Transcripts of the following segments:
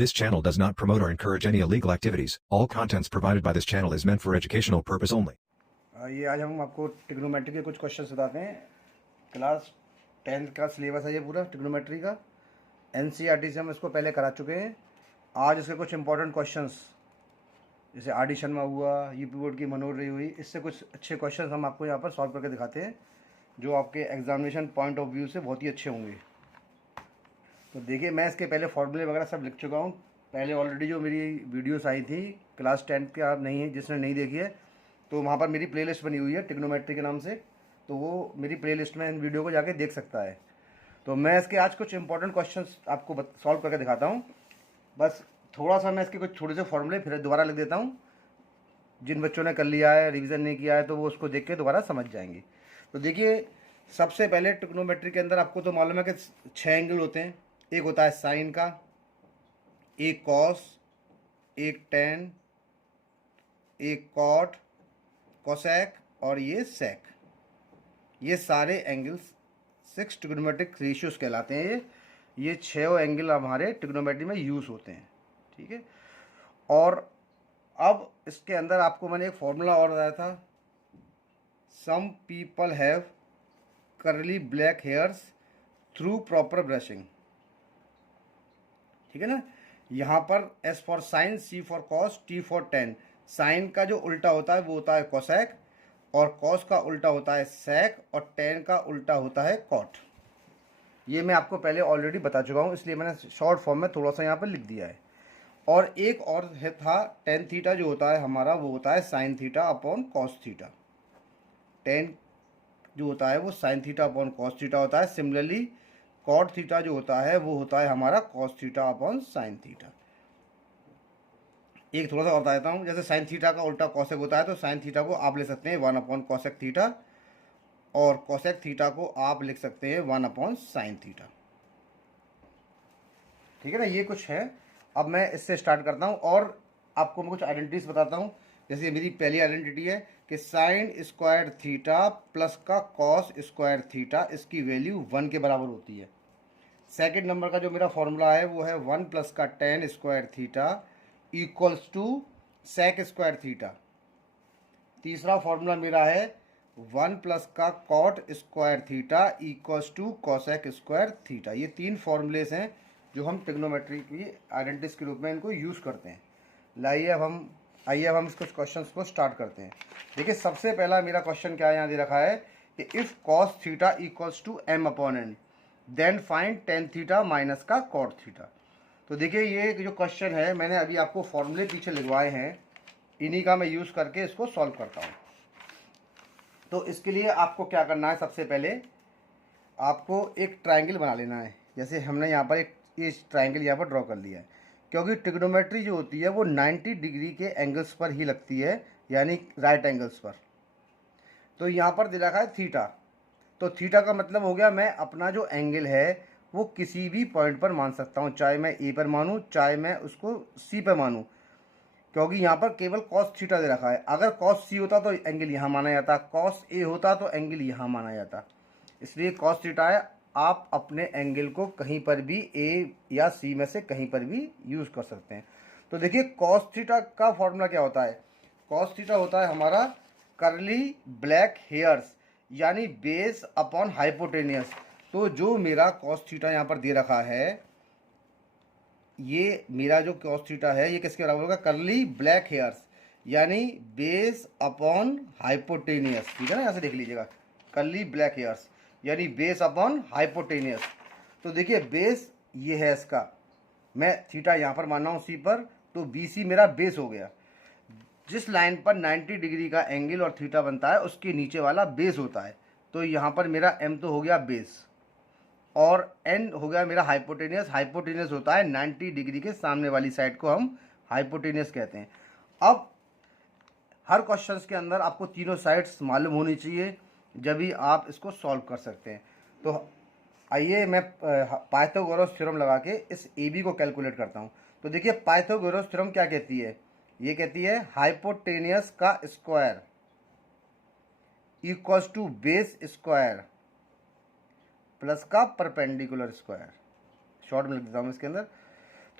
This channel does not promote or encourage any illegal activities. All contents provided by this channel is meant for educational purpose only. ये आज हम आपको trigonometry के कुछ questions बताते हैं। क्लास 10th का सिलेबस है ये पूरा ट्रिग्नोमेट्री का। एनसीईआरटी से हम इसको पहले करा चुके हैं। आज इसके कुछ इंपॉर्टेंट क्वेश्चंस जैसे आर डी शर्मा हुआ, यूपी बोर्ड की मनोहर रही हुई, इससे कुछ अच्छे क्वेश्चंस हम आपको यहाँ पर सॉल्व करके दिखाते हैं जो आपके एग्जामिनेशन पॉइंट ऑफ व्यू से बहुत ही अच्छे होंगे। तो देखिए, मैं इसके पहले फॉर्मूले वगैरह सब लिख चुका हूँ। पहले ऑलरेडी जो मेरी वीडियोस आई थी क्लास 10th का नहीं है, जिसने नहीं देखी है तो वहाँ पर मेरी प्लेलिस्ट बनी हुई है ट्रिग्नोमेट्री के नाम से, तो वो मेरी प्लेलिस्ट में इन वीडियो को जाके देख सकता है। तो मैं इसके आज कुछ इंपॉर्टेंट क्वेश्चंस आपको सॉल्व करके दिखाता हूँ। बस थोड़ा सा मैं इसके कुछ छोटे से फॉर्मूले फिर दोबारा लिख देता हूँ। जिन बच्चों ने कर लिया है, रिवीजन नहीं किया है, तो वो उसको देख के दोबारा समझ जाएंगे। तो देखिए, सबसे पहले ट्रिग्नोमेट्री के अंदर आपको तो मालूम है कि 6 एंगल होते हैं। एक होता है साइन का, एक कॉस, एक टेन, एक कॉट, कोसेक और ये सेक। ये सारे एंगल्स 6 ट्रिग्नोमेट्रिक रेशियोज कहलाते हैं। ये 6 एंगल हमारे ट्रिग्नोमेट्री में यूज़ होते हैं, ठीक है। और अब इसके अंदर आपको मैंने एक फॉर्मूला और बताया था, some people have curly black hairs through proper brushing, ठीक है ना। यहाँ पर S for sine, C for cos, T for tan. Sine का जो उल्टा होता है वो होता है कोसेक, और कॉस का उल्टा होता है सेक, और टेन का उल्टा होता है कॉट। ये मैं आपको पहले ऑलरेडी बता चुका हूँ, इसलिए मैंने शॉर्ट फॉर्म में थोड़ा सा यहाँ पर लिख दिया है। और एक और है था टेन थीटा जो होता है हमारा, वो होता है sine theta upon cos theta. Ten जो होता है वो sine theta upon cos theta होता है। सिमिलरली कॉट थीटा जो होता है वो होता है हमारा cos theta upon sine theta. एक थोड़ा सा बता देता हूँ, जैसे साइन थीटा का उल्टा कॉसेक होता है तो साइन थीटा को आप ले सकते हैं 1 अपॉन कॉसेक थीटा, और कॉसेक थीटा को आप लिख सकते हैं 1 अपॉन साइन थीटा, ठीक है ना। ये कुछ है। अब मैं इससे स्टार्ट करता हूँ और आपको मैं कुछ आइडेंटिटीज बताता हूँ। जैसे मेरी पहली आइडेंटिटी है कि साइन स्क्वायर थीटा प्लस का कॉस स्क्वायर थीटा, इसकी वैल्यू 1 के बराबर होती है। सेकेंड नंबर का जो मेरा फॉर्मूला है वो है 1 प्लस का tan square theta equals to sec square theta. तीसरा फॉर्मूला मेरा है 1 प्लस का cot square theta equals to cosec square theta. ये 3 फॉर्मूलेस हैं जो हम ट्रिग्नोमेट्री की आइडेंटिटीज के रूप में इनको यूज़ करते हैं। आइए अब हम इस कुछ क्वेश्चन को स्टार्ट करते हैं। देखिए, सबसे पहला मेरा क्वेश्चन क्या यहाँ दे रखा है कि if cos theta equals to M upon N then find tan theta minus का कॉट थीटा। तो देखिए, ये जो क्वेश्चन है मैंने अभी आपको फॉर्मूले पीछे लिखवाए हैं, इन्हीं का मैं यूज़ करके इसको सॉल्व करता हूँ। तो इसके लिए आपको क्या करना है, सबसे पहले आपको एक ट्रायंगल बना लेना है। जैसे हमने यहाँ पर एक ट्रायंगल यहाँ पर ड्रॉ कर लिया है, क्योंकि ट्रिग्नोमेट्री जो होती है वो 90 डिग्री के एंगल्स पर ही लगती है, यानी राइट एंगल्स पर। तो यहाँ पर दे रखा है थीटा, तो थीटा का मतलब हो गया मैं अपना जो एंगल है वो किसी भी पॉइंट पर मान सकता हूँ, चाहे मैं ए पर मानूँ चाहे मैं उसको सी पर मानूँ, क्योंकि यहाँ पर केवल कॉस थीटा दे रखा है। अगर कॉस सी होता तो एंगल यहाँ माना जाता, कॉस ए होता तो एंगल यहाँ माना जाता, इसलिए कॉस थीटा है। आप अपने एंगल को कहीं पर भी ए या सी में से कहीं पर भी यूज़ कर सकते हैं। तो देखिए, कॉस थीटा का फॉर्मूला क्या होता है। कॉस थीटा होता है हमारा कर्ली ब्लैक हेयर्स, यानी बेस अपॉन हाइपोटेनियस। तो जो मेरा कॉस थीटा यहाँ पर दे रखा है, ये मेरा जो कॉस थीटा है ये किसके बराबर होगा, कर्ली ब्लैक हेयर्स, यानी बेस अपॉन हाइपोटेनियस, ठीक है ना। यहाँ से देख लीजिएगा, कर्ली ब्लैक हेयर्स यानी बेस अपॉन हाइपोटेनियस। तो देखिए, बेस ये है इसका, मैं थीटा यहाँ पर मान रहा हूँ सी पर, तो बी सी मेरा बेस हो गया। जिस लाइन पर 90 डिग्री का एंगल और थीटा बनता है उसके नीचे वाला बेस होता है। तो यहाँ पर मेरा एम तो हो गया बेस, और एन हो गया मेरा हाइपोटेनियस। हाइपोटेनियस होता है 90 डिग्री के सामने वाली साइड को हम हाइपोटेनियस कहते हैं। अब हर क्वेश्चंस के अंदर आपको तीनों साइड्स मालूम होनी चाहिए, जब भी आप इसको सॉल्व कर सकते हैं। तो आइए मैं पाइथागोरस थ्योरम लगा के इस ए बी को कैलकुलेट करता हूँ। तो देखिए, पाइथागोरस थ्योरम क्या कहती है, ये कहती है हाइपोटेनियस का square equals to base square plus का परपेंडिकुलर स्क्वायर। शॉर्ट में लिख देता हूँ इसके अंदर।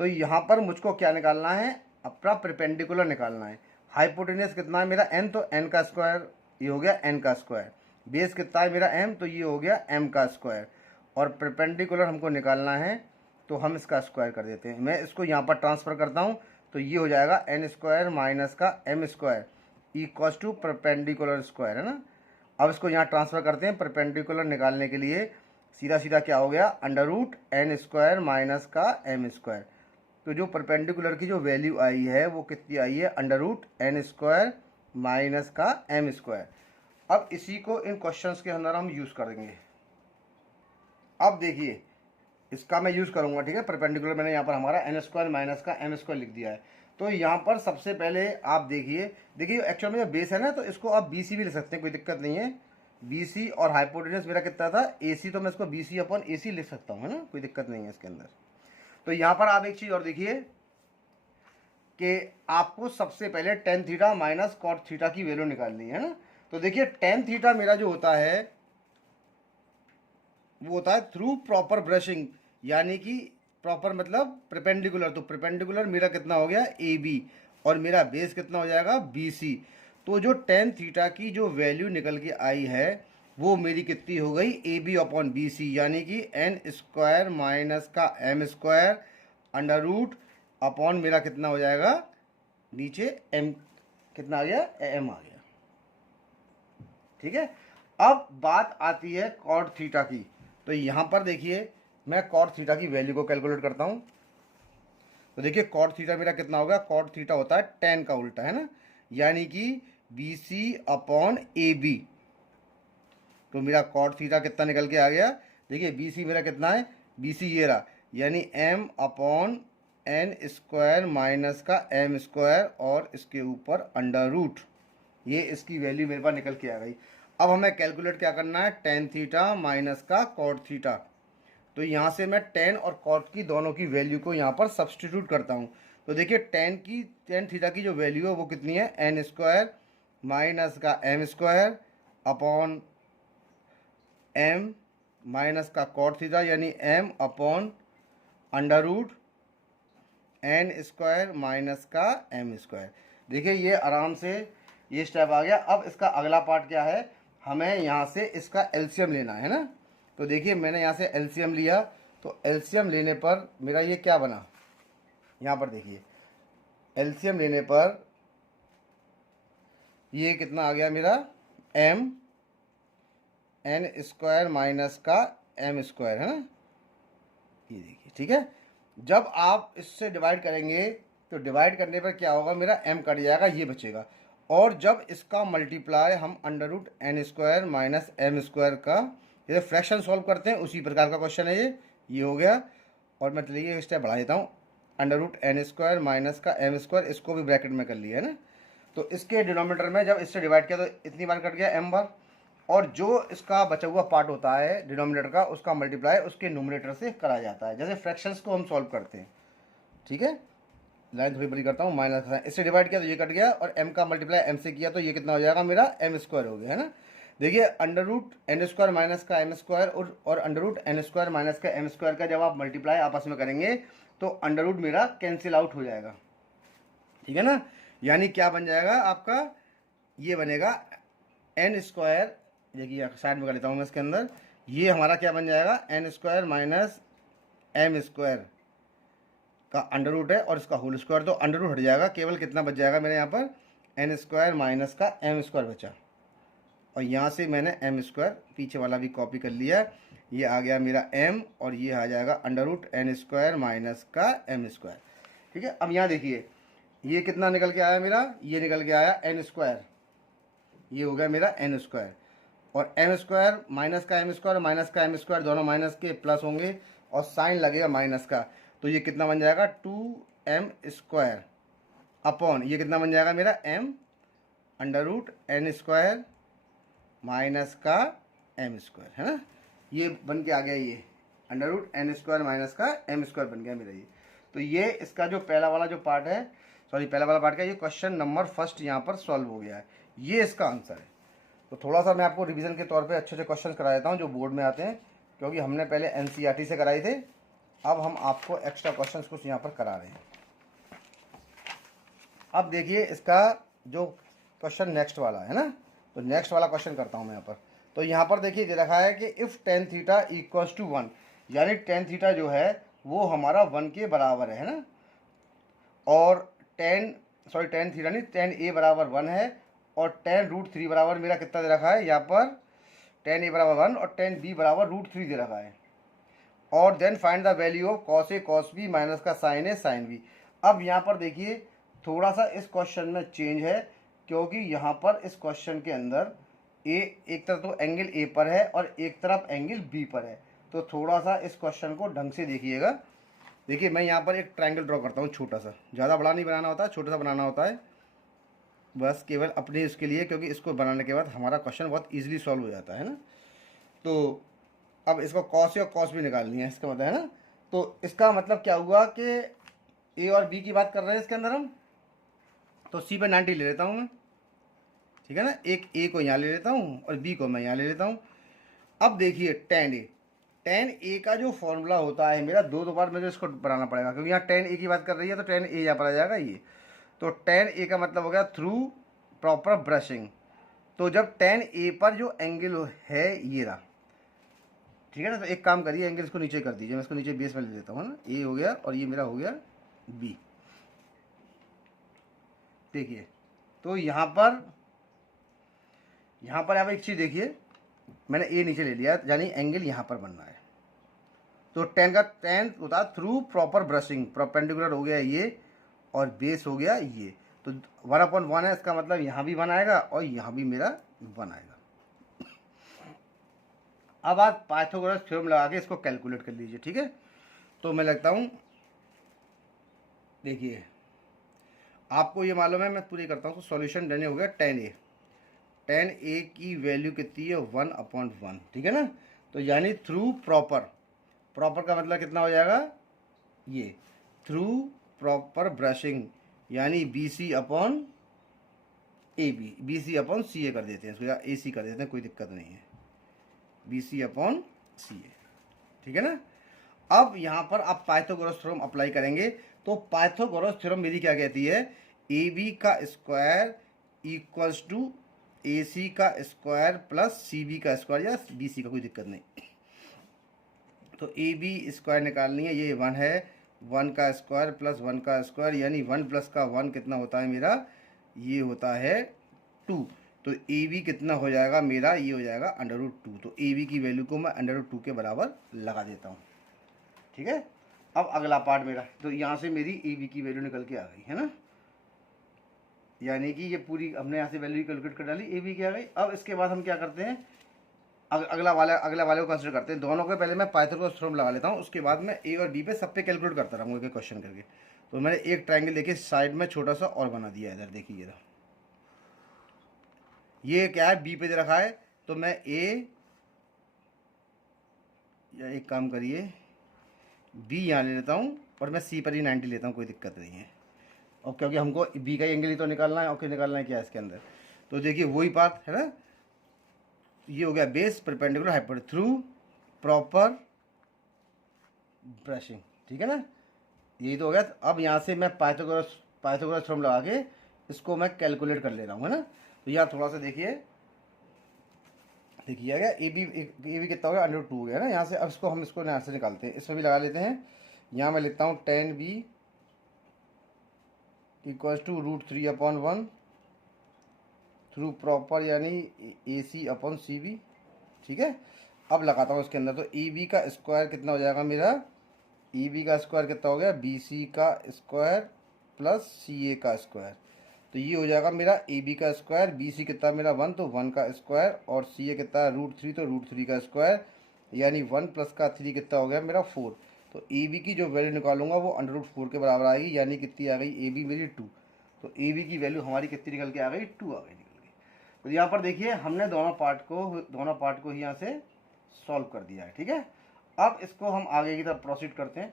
तो यहाँ पर मुझको क्या निकालना है, अपना परपेंडिकुलर निकालना है। हाइपोटेन्यूस कितना है मेरा n, तो n का स्क्वायर, ये हो गया n का स्क्वायर। बेस कितना है मेरा m, तो ये हो गया m का स्क्वायर। और परपेंडिकुलर हमको निकालना है, तो हम इसका स्क्वायर कर देते हैं। मैं इसको यहाँ पर ट्रांसफ़र करता हूँ, तो ये हो जाएगा n स्क्वायर माइनस का m square equals to perpendicular square, है ना। अब इसको यहाँ ट्रांसफ़र करते हैं परपेंडिकुलर निकालने के लिए। सीधा सीधा क्या हो गया, under root n square minus का m स्क्वायर। तो जो परपेंडिकुलर की जो वैल्यू आई है वो कितनी आई है, under root n square minus का m स्क्वायर। अब इसी को इन क्वेश्चंस के अंदर हम यूज़ करेंगे। अब देखिए इसका मैं यूज़ करूँगा, ठीक है। परपेंडिकुलर मैंने यहाँ पर हमारा n स्क्वायर माइनस का m स्क्वायर लिख दिया है। तो यहाँ पर सबसे पहले आप देखिए एक्चुअल में बेस है ना, तो इसको आप BC भी लिख सकते हैं, कोई दिक्कत नहीं है। BC और हाइपोटेन्यूस मेरा कितना था AC, तो मैं इसको BC अपॉन AC लिख सकता हूँ, है ना, कोई दिक्कत नहीं है इसके अंदर। तो यहाँ पर आप एक चीज़ और देखिए कि आपको सबसे पहले tan theta minus cot theta की वैल्यू निकालनी है ना। तो देखिए टेन थीटा मेरा जो होता है वो होता है थ्रू प्रॉपर ब्रशिंग, यानी कि प्रॉपर मतलब परपेंडिकुलर। तो परपेंडिकुलर मेरा कितना हो गया AB, और मेरा बेस कितना हो जाएगा BC। तो जो टेन थीटा की जो वैल्यू निकल के आई है वो मेरी कितनी हो गई, AB अपॉन BC, यानी कि n स्क्वायर माइनस का m square under root upon मेरा कितना हो जाएगा, नीचे m कितना आ गया, m आ गया, ठीक है। अब बात आती है कॉट थीटा की। तो यहाँ पर देखिए मैं कॉट थीटा की वैल्यू को कैलकुलेट करता हूँ। तो देखिए कॉट थीटा मेरा कितना होगा, कॉट थीटा होता है टेन का उल्टा, है ना, यानी कि BC अपॉन AB। तो मेरा कॉट थीटा कितना निकल के आ गया, देखिए BC मेरा कितना है, BC ये रहा, यानी m upon n square minus का m स्क्वायर और इसके ऊपर अंडर रूट, ये इसकी वैल्यू मेरे पास निकल के आ गई। अब हमें कैलकुलेट क्या करना है, टेन थीटा माइनस का कॉट थीटा। तो यहाँ से मैं टेन और कॉट की दोनों की वैल्यू को यहाँ पर सब्सटीट्यूट करता हूँ। तो देखिए टेन थीटा की जो वैल्यू है वो कितनी है, n स्क्वायर माइनस का m square upon m minus का कॉट थीटा, यानी m upon under root n square minus का m स्क्वायर। देखिए ये आराम से ये स्टेप आ गया। अब इसका अगला पार्ट क्या है, हमें यहाँ से इसका एलसीएम लेना है ना। तो देखिए मैंने यहाँ से एलसीएम लिया, तो एलसीएम लेने पर मेरा ये क्या बना, यहाँ पर देखिए एलसीएम लेने पर ये कितना आ गया मेरा, m n स्क्वायर माइनस का m स्क्वायर, है ना, ये देखिए, ठीक है। जब आप इससे डिवाइड करेंगे तो डिवाइड करने पर क्या होगा, मेरा m कट जाएगा, ये बचेगा। और जब इसका मल्टीप्लाई हम under root n square minus m square का, जैसे फ्रैक्शन सॉल्व करते हैं उसी प्रकार का क्वेश्चन है ये हो गया। और मैं चलिए स्टेप बढ़ा देता हूँ, under root n square minus का m स्क्वायर, इसको भी ब्रैकेट में कर लिया है ना। तो इसके डिनोमिनेटर में जब इससे डिवाइड किया तो इतनी बार कट गया m बार, और जो इसका बचा हुआ पार्ट होता है डिनोमिनेटर का, उसका मल्टीप्लाई उसके न्यूमरेटर से करा जाता है, जैसे फ्रैक्शंस को हम सॉल्व करते हैं, ठीक है। लाइन थोड़ी बड़ी करता हूँ, माइनस इससे डिवाइड किया तो ये कट गया, और m का मल्टीप्लाई m से किया तो ये कितना हो जाएगा, मेरा m स्क्वायर हो गया, है ना। देखिए under root n square minus का m स्क्वायर और under root n square minus का m स्क्वायर का जब आप मल्टीप्लाई आपस में करेंगे तो अंडर रूट मेरा कैंसिल आउट हो जाएगा, ठीक है ना। यानी क्या बन जाएगा आपका, ये बनेगा n स्क्वायर, देखिए साइड में कर लेता हूँ मैं इसके अंदर, ये हमारा क्या बन जाएगा, n square minus m square का अंडर रूट है और इसका होल स्क्वायर, तो अंडर रूट हट जाएगा, केवल कितना बच जाएगा मेरे यहाँ पर, n स्क्वायर माइनस का m स्क्वायर बचा। और यहाँ से मैंने m स्क्वायर पीछे वाला भी कॉपी कर लिया, ये आ गया मेरा m, और ये आ जाएगा under root n square minus का m स्क्वायर, ठीक है। अब यहाँ देखिए ये कितना निकल के आया मेरा, ये निकल के आया n स्क्वायर, ये हो गया मेरा n स्क्वायर, और m स्क्वायर माइनस का m स्क्वायर माइनस का m स्क्वायर दोनों माइनस के प्लस होंगे और साइन लगेगा माइनस का, तो ये कितना बन जाएगा 2m स्क्वायर अपॉन ये कितना बन जाएगा मेरा m under root n square minus का m स्क्वायर, है ना। ये बन के आ गया, ये under root n square minus का m स्क्वायर बन गया मेरा ये। तो ये इसका जो पहला वाला जो पार्ट है, सॉरी पहला वाला पार्ट का ये क्वेश्चन नंबर फर्स्ट यहाँ पर सॉल्व हो गया है, ये इसका आंसर है। तो थोड़ा सा मैं आपको रिवीजन के तौर पे अच्छे अच्छे क्वेश्चन करा देता हूँ जो बोर्ड में आते हैं, क्योंकि हमने पहले NCERT से कराए थे, अब हम आपको एक्स्ट्रा क्वेश्चंस कुछ यहाँ पर करा रहे हैं। अब देखिए इसका जो क्वेश्चन नेक्स्ट वाला है ना, तो नेक्स्ट वाला क्वेश्चन करता हूँ मैं यहाँ पर। तो यहाँ पर देखिए दे रखा है कि if tan theta equals to 1, यानी टेन थीटा जो है वो हमारा 1 के बराबर है ना, और टेन थीटा नहीं, टेन ए बराबर 1 है, और टेन रूट 3 बराबर मेरा कितना दे रखा है यहाँ पर, टेन ए बराबर 1 और टेन बी बराबर रूट 3 दे रखा है। और then find the value of cos A cos B minus का साइन ए साइन बी। अब यहाँ पर देखिए थोड़ा सा इस क्वेश्चन में चेंज है, क्योंकि यहाँ पर इस क्वेश्चन के अंदर ए एक तरफ तो एंगल ए पर है और एक तरफ एंगल बी पर है। तो थोड़ा सा इस क्वेश्चन को ढंग से देखिएगा। देखिए मैं यहाँ पर एक ट्रायंगल ड्रॉ करता हूँ छोटा सा, ज़्यादा बड़ा नहीं बनाना होता है, छोटा सा बनाना होता है बस, केवल अपने इसके लिए, क्योंकि इसको बनाने के बाद हमारा क्वेश्चन बहुत ईजिली सॉल्व हो जाता है ना। तो अब इसको कॉस और कॉस भी निकालनी है, इसका मतलब है ना। तो इसका मतलब क्या हुआ कि ए और बी की बात कर रहे हैं इसके अंदर हम, तो सी पे 90 ले लेता हूँ मैं, ठीक है ना। एक ए को यहाँ ले लेता हूँ और बी को मैं यहाँ ले लेता हूँ। अब देखिए टेन ए का जो फॉर्मूला होता है मेरा, दो बार मुझे इसको बनाना पड़ेगा, क्योंकि यहाँ टेन ए की बात कर रही है, तो टेन ए यहाँ पर आ जाएगा ये। तो टेन ए का मतलब हो गया थ्रू प्रॉपर ब्रशिंग। तो जब टेन ए पर जो एंगल है ये रहा, ठीक है ना। तो एक काम करिए, एंगल इसको नीचे कर दीजिए, मैं इसको नीचे बेस में ले लेता हूँ ना, ए हो गया और ये मेरा हो गया बी। देखिए तो यहाँ पर आप एक चीज़ देखिए, मैंने ए नीचे ले लिया, यानी एंगल यहाँ पर बनना है। तो टेन होता है थ्रू प्रॉपर ब्रशिंग, परपेंडिकुलर हो गया ये और बेस हो गया ये। तो 1/1 है, इसका मतलब यहाँ भी 1 आएगा और यहाँ भी मेरा 1 आएगा। अब आप पाइथागोरस थ्योरम लगा के इसको कैलकुलेट कर लीजिए, ठीक है। तो मैं लगता हूँ, देखिए आपको ये मालूम है, मैं पूरी करता हूँ। तो सॉल्यूशन डन हो गया टेन ए की वैल्यू कितनी है 1/1, ठीक है ना। तो यानी थ्रू प्रॉपर का मतलब कितना हो जाएगा, ये थ्रू प्रॉपर ब्रशिंग, यानी BC/AB, BC/CA कर देते हैं इसको, या AC कर देते हैं, कोई दिक्कत नहीं है, BC/CA, ठीक है ना। अब यहाँ पर आप पाइथागोरस थ्योरम अप्लाई करेंगे। तो पाइथागोरस थ्योरम मेरी क्या कहती है, AB का स्क्वायर इक्वल्स टू AC का स्क्वायर प्लस CB का स्क्वायर या BC का, कोई दिक्कत नहीं। तो AB स्क्वायर निकालनी है, ये 1 है, 1 का स्क्वायर प्लस 1 का स्क्वायर, यानी 1 प्लस का 1 कितना होता है मेरा, ये होता है 2। तो AB कितना हो जाएगा मेरा, ये हो जाएगा √2। तो AB की वैल्यू को मैं √2 के बराबर लगा देता हूँ, ठीक है। अब अगला पार्ट मेरा, तो यहाँ से मेरी AB की वैल्यू निकल के आ गई है ना, यानी कि ये पूरी हमने यहाँ से वैल्यू कैलकुलेट कर डाली, AB की आ गई। अब इसके बाद हम क्या करते हैं, अगला वाले को कंसिडर करते हैं। दोनों को पहले मैं पाइथागोरस थ्योरम लगा लेता हूँ, उसके बाद मैं ए और बी पे सब पे कैलकुलेट करता रहूँगा एक क्वेश्चन करके। तो मैंने एक ट्रायंगल देखिए साइड में छोटा सा और बना दिया इधर, देखिए ये क्या है, बी पे दे रखा है। तो मैं ए, या एक काम करिए बी यहाँ ले लेता हूँ और मैं सी पर ही 90 लेता हूँ, कोई दिक्कत नहीं है। और क्योंकि हमको बी का एंगल ही तो निकालना है, और क्या निकालना है क्या इसके अंदर। तो देखिए वही बात है ना, ये हो गया base perpendicular hypotenuse through proper brushing, ठीक है ना, यही तो हो गया। अब यहाँ से मैं पाइथागोरस थ्योरम लगा के इसको मैं कैलकुलेट कर ले रहा हूँ, है ना। तो यहाँ थोड़ा सा देखिए आ गया ए बी कितना हो गया, √2 हो गया ना यहाँ से। अब इसको हम यहाँ से निकालते हैं, इसमें भी लगा लेते हैं। यहाँ मैं लेता हूँ tan B equals to √3/1 through proper, यानी AC/CB, ठीक है। अब लगाता हूँ इसके अंदर। तो AB का स्क्वायर कितना हो जाएगा मेरा, EB का स्क्वायर कितना हो गया, BC का स्क्वायर प्लस CA का स्क्वायर। तो ये हो जाएगा मेरा AB का स्क्वायर, BC कितना मेरा 1, तो 1 का स्क्वायर, और CA कितना √3, तो √3 का स्क्वायर, यानी 1 प्लस का 3 कितना हो गया मेरा 4। तो AB की जो वैल्यू निकालूंगा वो √4 के बराबर आएगी, यानी कितनी आ गई, AB मेरी 2। तो AB की वैल्यू हमारी कितनी निकल के आ गई, 2 आ गई निकल गई। तो यहाँ पर देखिए हमने दोनों पार्ट को ही यहाँ से सॉल्व कर दिया है, ठीक है। अब इसको हम आगे की तरफ प्रोसीड करते हैं।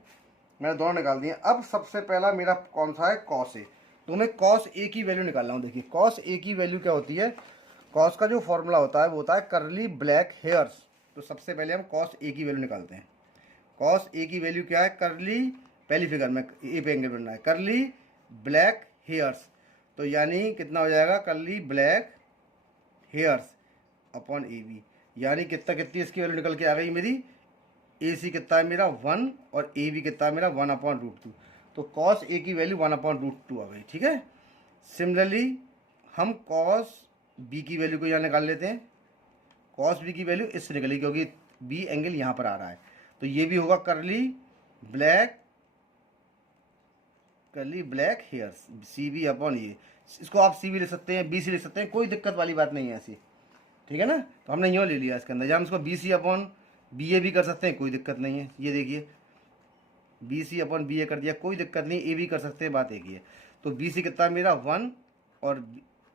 मैंने दोनों निकाल दिए। अब सबसे पहला मेरा कौन सा है, कॉस ए। तो मैं कॉस ए की वैल्यू निकाल रहा हूँ। देखिए कॉस ए की वैल्यू क्या होती है, कॉस का जो फॉर्मूला होता है वो होता है करली ब्लैक हेयर्स। तो सबसे पहले हम कॉस ए की वैल्यू निकालते हैं। कॉस ए की वैल्यू क्या है, करली, पहली फिगर में ए पे एंगल बनना है, करली ब्लैक हेयर्स, तो यानी कितना हो जाएगा, curly black hairs upon A B, यानी कितना कितनी इसकी वैल्यू निकल के आ गई मेरी, ए सी कितना है मेरा 1 और ए बी कितना है मेरा 1/√2, तो कॉस ए की वैल्यू 1/√2 आ गई। ठीक है, सिमिलरली हम कॉस बी की वैल्यू को यहाँ निकाल लेते हैं, कॉस बी की वैल्यू इससे निकलेगी क्योंकि बी एंगल यहाँ पर आ रहा है, तो ये भी होगा curly black hairs C B upon ये, इसको आप सी बी लिख सकते हैं, बी सी लिख सकते हैं, कोई दिक्कत वाली बात नहीं है ऐसी। ठीक है ना, तो हमने यूँ ले लिया इसके अंदर, या हम इसको बी सी अपॉन बी ए भी कर सकते हैं, कोई दिक्कत नहीं है। ये देखिए बी सी अपॉन बी ए कर दिया, कोई दिक्कत नहीं, ए भी कर सकते हैं, बात एक ही है। तो बी सी कितना मेरा 1 और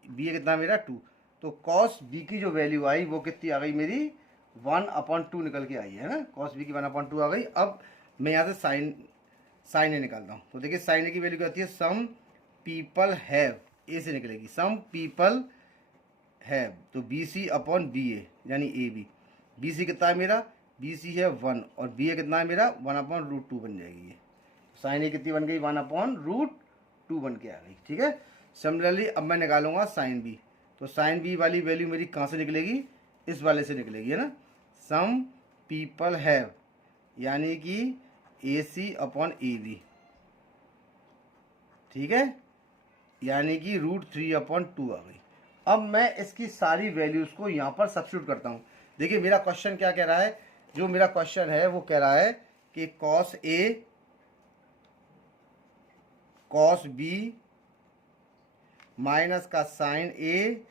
बी ए कितना मेरा 2, तो कॉस बी की जो वैल्यू आई वो कितनी आ गई मेरी 1/2 निकल के आई है ना, कॉस बी की 1/2 आ गई। अब मैं यहाँ से साइन ए निकालता हूँ, तो देखिए साइन ए की वैल्यू क्या होती है, सम पीपल हैव, ए से निकलेगी सम पीपल हैव, तो बी सी अपॉन बी ए यानी ए बी, बी सी कितना है मेरा, बी सी है 1 और बी ए कितना है मेरा 1/√2 बन जाएगी ये, साइन ए कितनी बन गई 1/√2 बन के आ गई। ठीक है, सिमिलरली अब मैं निकालूंगा साइन बी, तो साइन बी वाली वैल्यू मेरी कहाँ से निकलेगी, इस वाले से निकलेगी, है ना, सम पीपल हैव यानी कि ए सी अपॉन ए बी, ठीक है, यानी कि √3/2 आ गई। अब मैं इसकी सारी वैल्यूज़ को यहाँ पर सब्स्टिट्यूट करता हूँ। देखिए मेरा क्वेश्चन क्या कह रहा है, जो मेरा क्वेश्चन है वो कह रहा है कि cos A cos B minus का साइन ए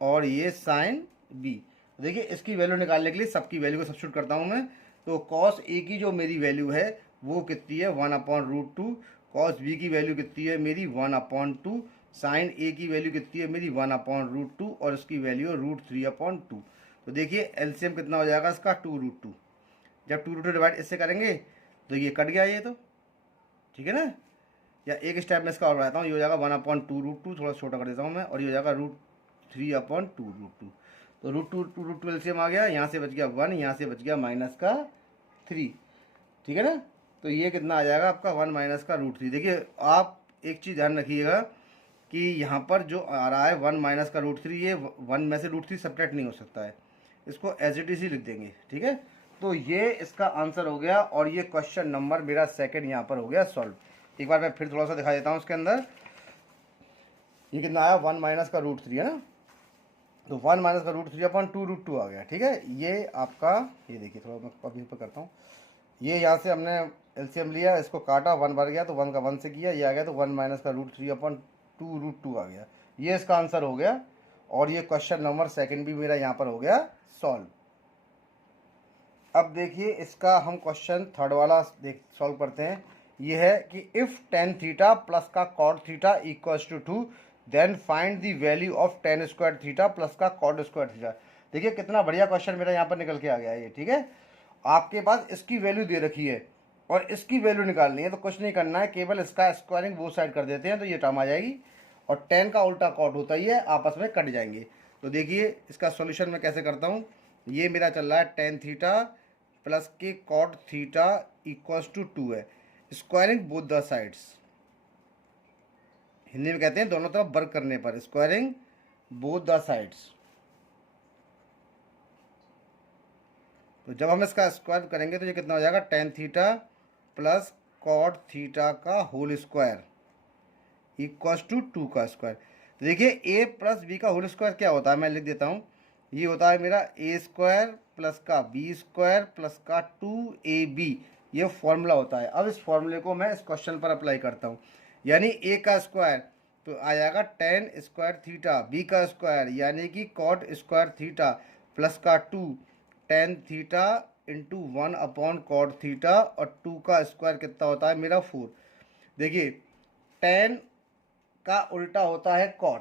और ये साइन बी। देखिए इसकी वैल्यू निकालने के लिए सबकी वैल्यू को सब्स्टिट्यूट करता हूँ मैं, तो कॉस ए की जो मेरी वैल्यू है वो कितनी है 1/√2, कॉस बी की वैल्यू कितनी है मेरी 1/2, साइन ए की वैल्यू कितनी है मेरी 1/√2 और इसकी वैल्यू है √3/2। तो देखिए एलसीएम कितना हो जाएगा इसका 2√2, जब 2√2 डिवाइड इससे करेंगे तो ये कट गया ये, तो ठीक है ना, या एक स्टेप में इसका और बढ़ाता हूँ, ये हो जाएगा 1/2√2, थोड़ा छोटा कर देता हूँ मैं, और ये हो जाएगा √3/2√2, तो √2 एलसीएम आ गया, यहाँ से बच गया 1, यहाँ से बच गया -3, ठीक है ना, तो ये कितना आ जाएगा आपका 1 - का √3। देखिए आप एक चीज़ ध्यान रखिएगा कि यहाँ पर जो आ रहा है 1 - का √3, ये 1 में से √3 सब्ट्रैक्ट नहीं हो सकता है, इसको एज इट इज ही लिख देंगे। ठीक है, तो ये इसका आंसर हो गया और ये क्वेश्चन नंबर मेरा सेकंड यहाँ पर हो गया सॉल्व। एक बार मैं फिर थोड़ा सा दिखा देता हूँ उसके अंदर, ये कितना आया 1 - का √3 है ना, तो 1 - का √3/2√2 आ गया। ठीक है, ये आपका, ये देखिए थोड़ा मैं कॉपी पर करता हूँ, ये यहाँ से हमने एलसीएम लिया, इसको काटा, 1 बढ़ गया तो 1 का 1 से किया, ये आ गया तो 1 - का √3/2√2 आ गया, ये इसका आंसर हो गया। और ये क्वेश्चन नंबर सेकंड भी मेरा यहाँ पर हो गया सॉल्व। अब देखिए इसका हम क्वेश्चन थर्ड वाला सॉल्व करते हैं। ये है कि इफ़ tan थीटा प्लस का cot theta equals to 2 then find the value of tan square theta plus का cot स्क्वायर थीटा। देखिए कितना बढ़िया क्वेश्चन मेरा यहाँ पर निकल के आ गया है ये। ठीक है, आपके पास इसकी वैल्यू दे रखी है और इसकी वैल्यू निकालनी है, तो कुछ नहीं करना है, केवल इसका स्क्वायरिंग वो साइड कर देते हैं तो ये टर्म आ जाएगी, और tan का उल्टा cot होता ही है, आपस में कट जाएंगे। तो देखिए इसका सॉल्यूशन मैं कैसे करता हूँ, ये मेरा चल रहा है tan थीटा प्लस के cot थीटा इक्वल्स टू 2 है, squaring both the sides, Hindi में कहते हैं दोनों तरफ वर्क करने पर, स्क्वायरिंग बोथ द साइड्स। तो जब हम इसका स्क्वायर करेंगे तो ये कितना हो जाएगा tan theta plus cot theta का होल स्क्वायर इक्वल्स टू 2 का स्क्वायर। तो देखिए a प्लस बी का होल स्क्वायर क्या होता है, मैं लिख देता हूँ, ये होता है मेरा a स्क्वायर प्लस का b स्क्वायर प्लस का 2ab, ये फॉर्मूला होता है। अब इस फॉर्मूले को मैं इस क्वेश्चन पर अप्लाई करता हूँ, यानी a का स्क्वायर तो आ जाएगा tan स्क्वायर थीटा, b का स्क्वायर यानी कि cot स्क्वायर थीटा प्लस का 2 tan theta into 1/cot theta, और 2 का स्क्वायर कितना होता है मेरा 4। देखिए tan का उल्टा होता है cot,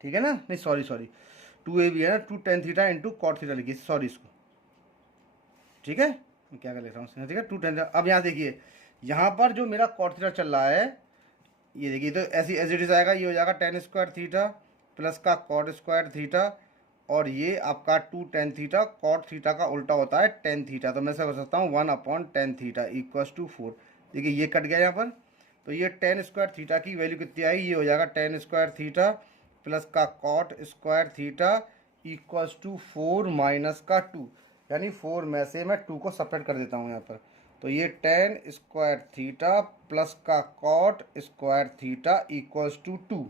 ठीक है ना, नहीं सॉरी 2ab है ना, 2 tan theta into cot theta लिखिए, सॉरी इसको, ठीक है, मैं क्या कर लिख रहा हूँ, ठीक है 2 tan। अब यहाँ देखिए यहाँ पर जो मेरा cot थीटा चल रहा है, ये देखिए तो ऐसी एज इट इज आएगा, ये हो जाएगा tan स्क्वायर थीटा प्लस का cot स्क्वायर थीटा, और ये आपका 2 टेन थीटा, कॉट थीटा का उल्टा होता है टेन थीटा, तो मैं ऐसा कर सकता हूँ 1/10 थीटा इक्वल्स टू 4। देखिए ये कट गया यहाँ पर, तो ये टेन स्क्वायर थीटा की वैल्यू कितनी आई, ये हो जाएगा टेन स्क्वायर थीटा प्लस का cot square theta equals to 4 minus का 2, यानी 4 में से मैं 2 को सेपरेट कर देता हूँ यहाँ पर, तो ये टेन स्क्वायर थीटा प्लस का cot square theta equals to 2,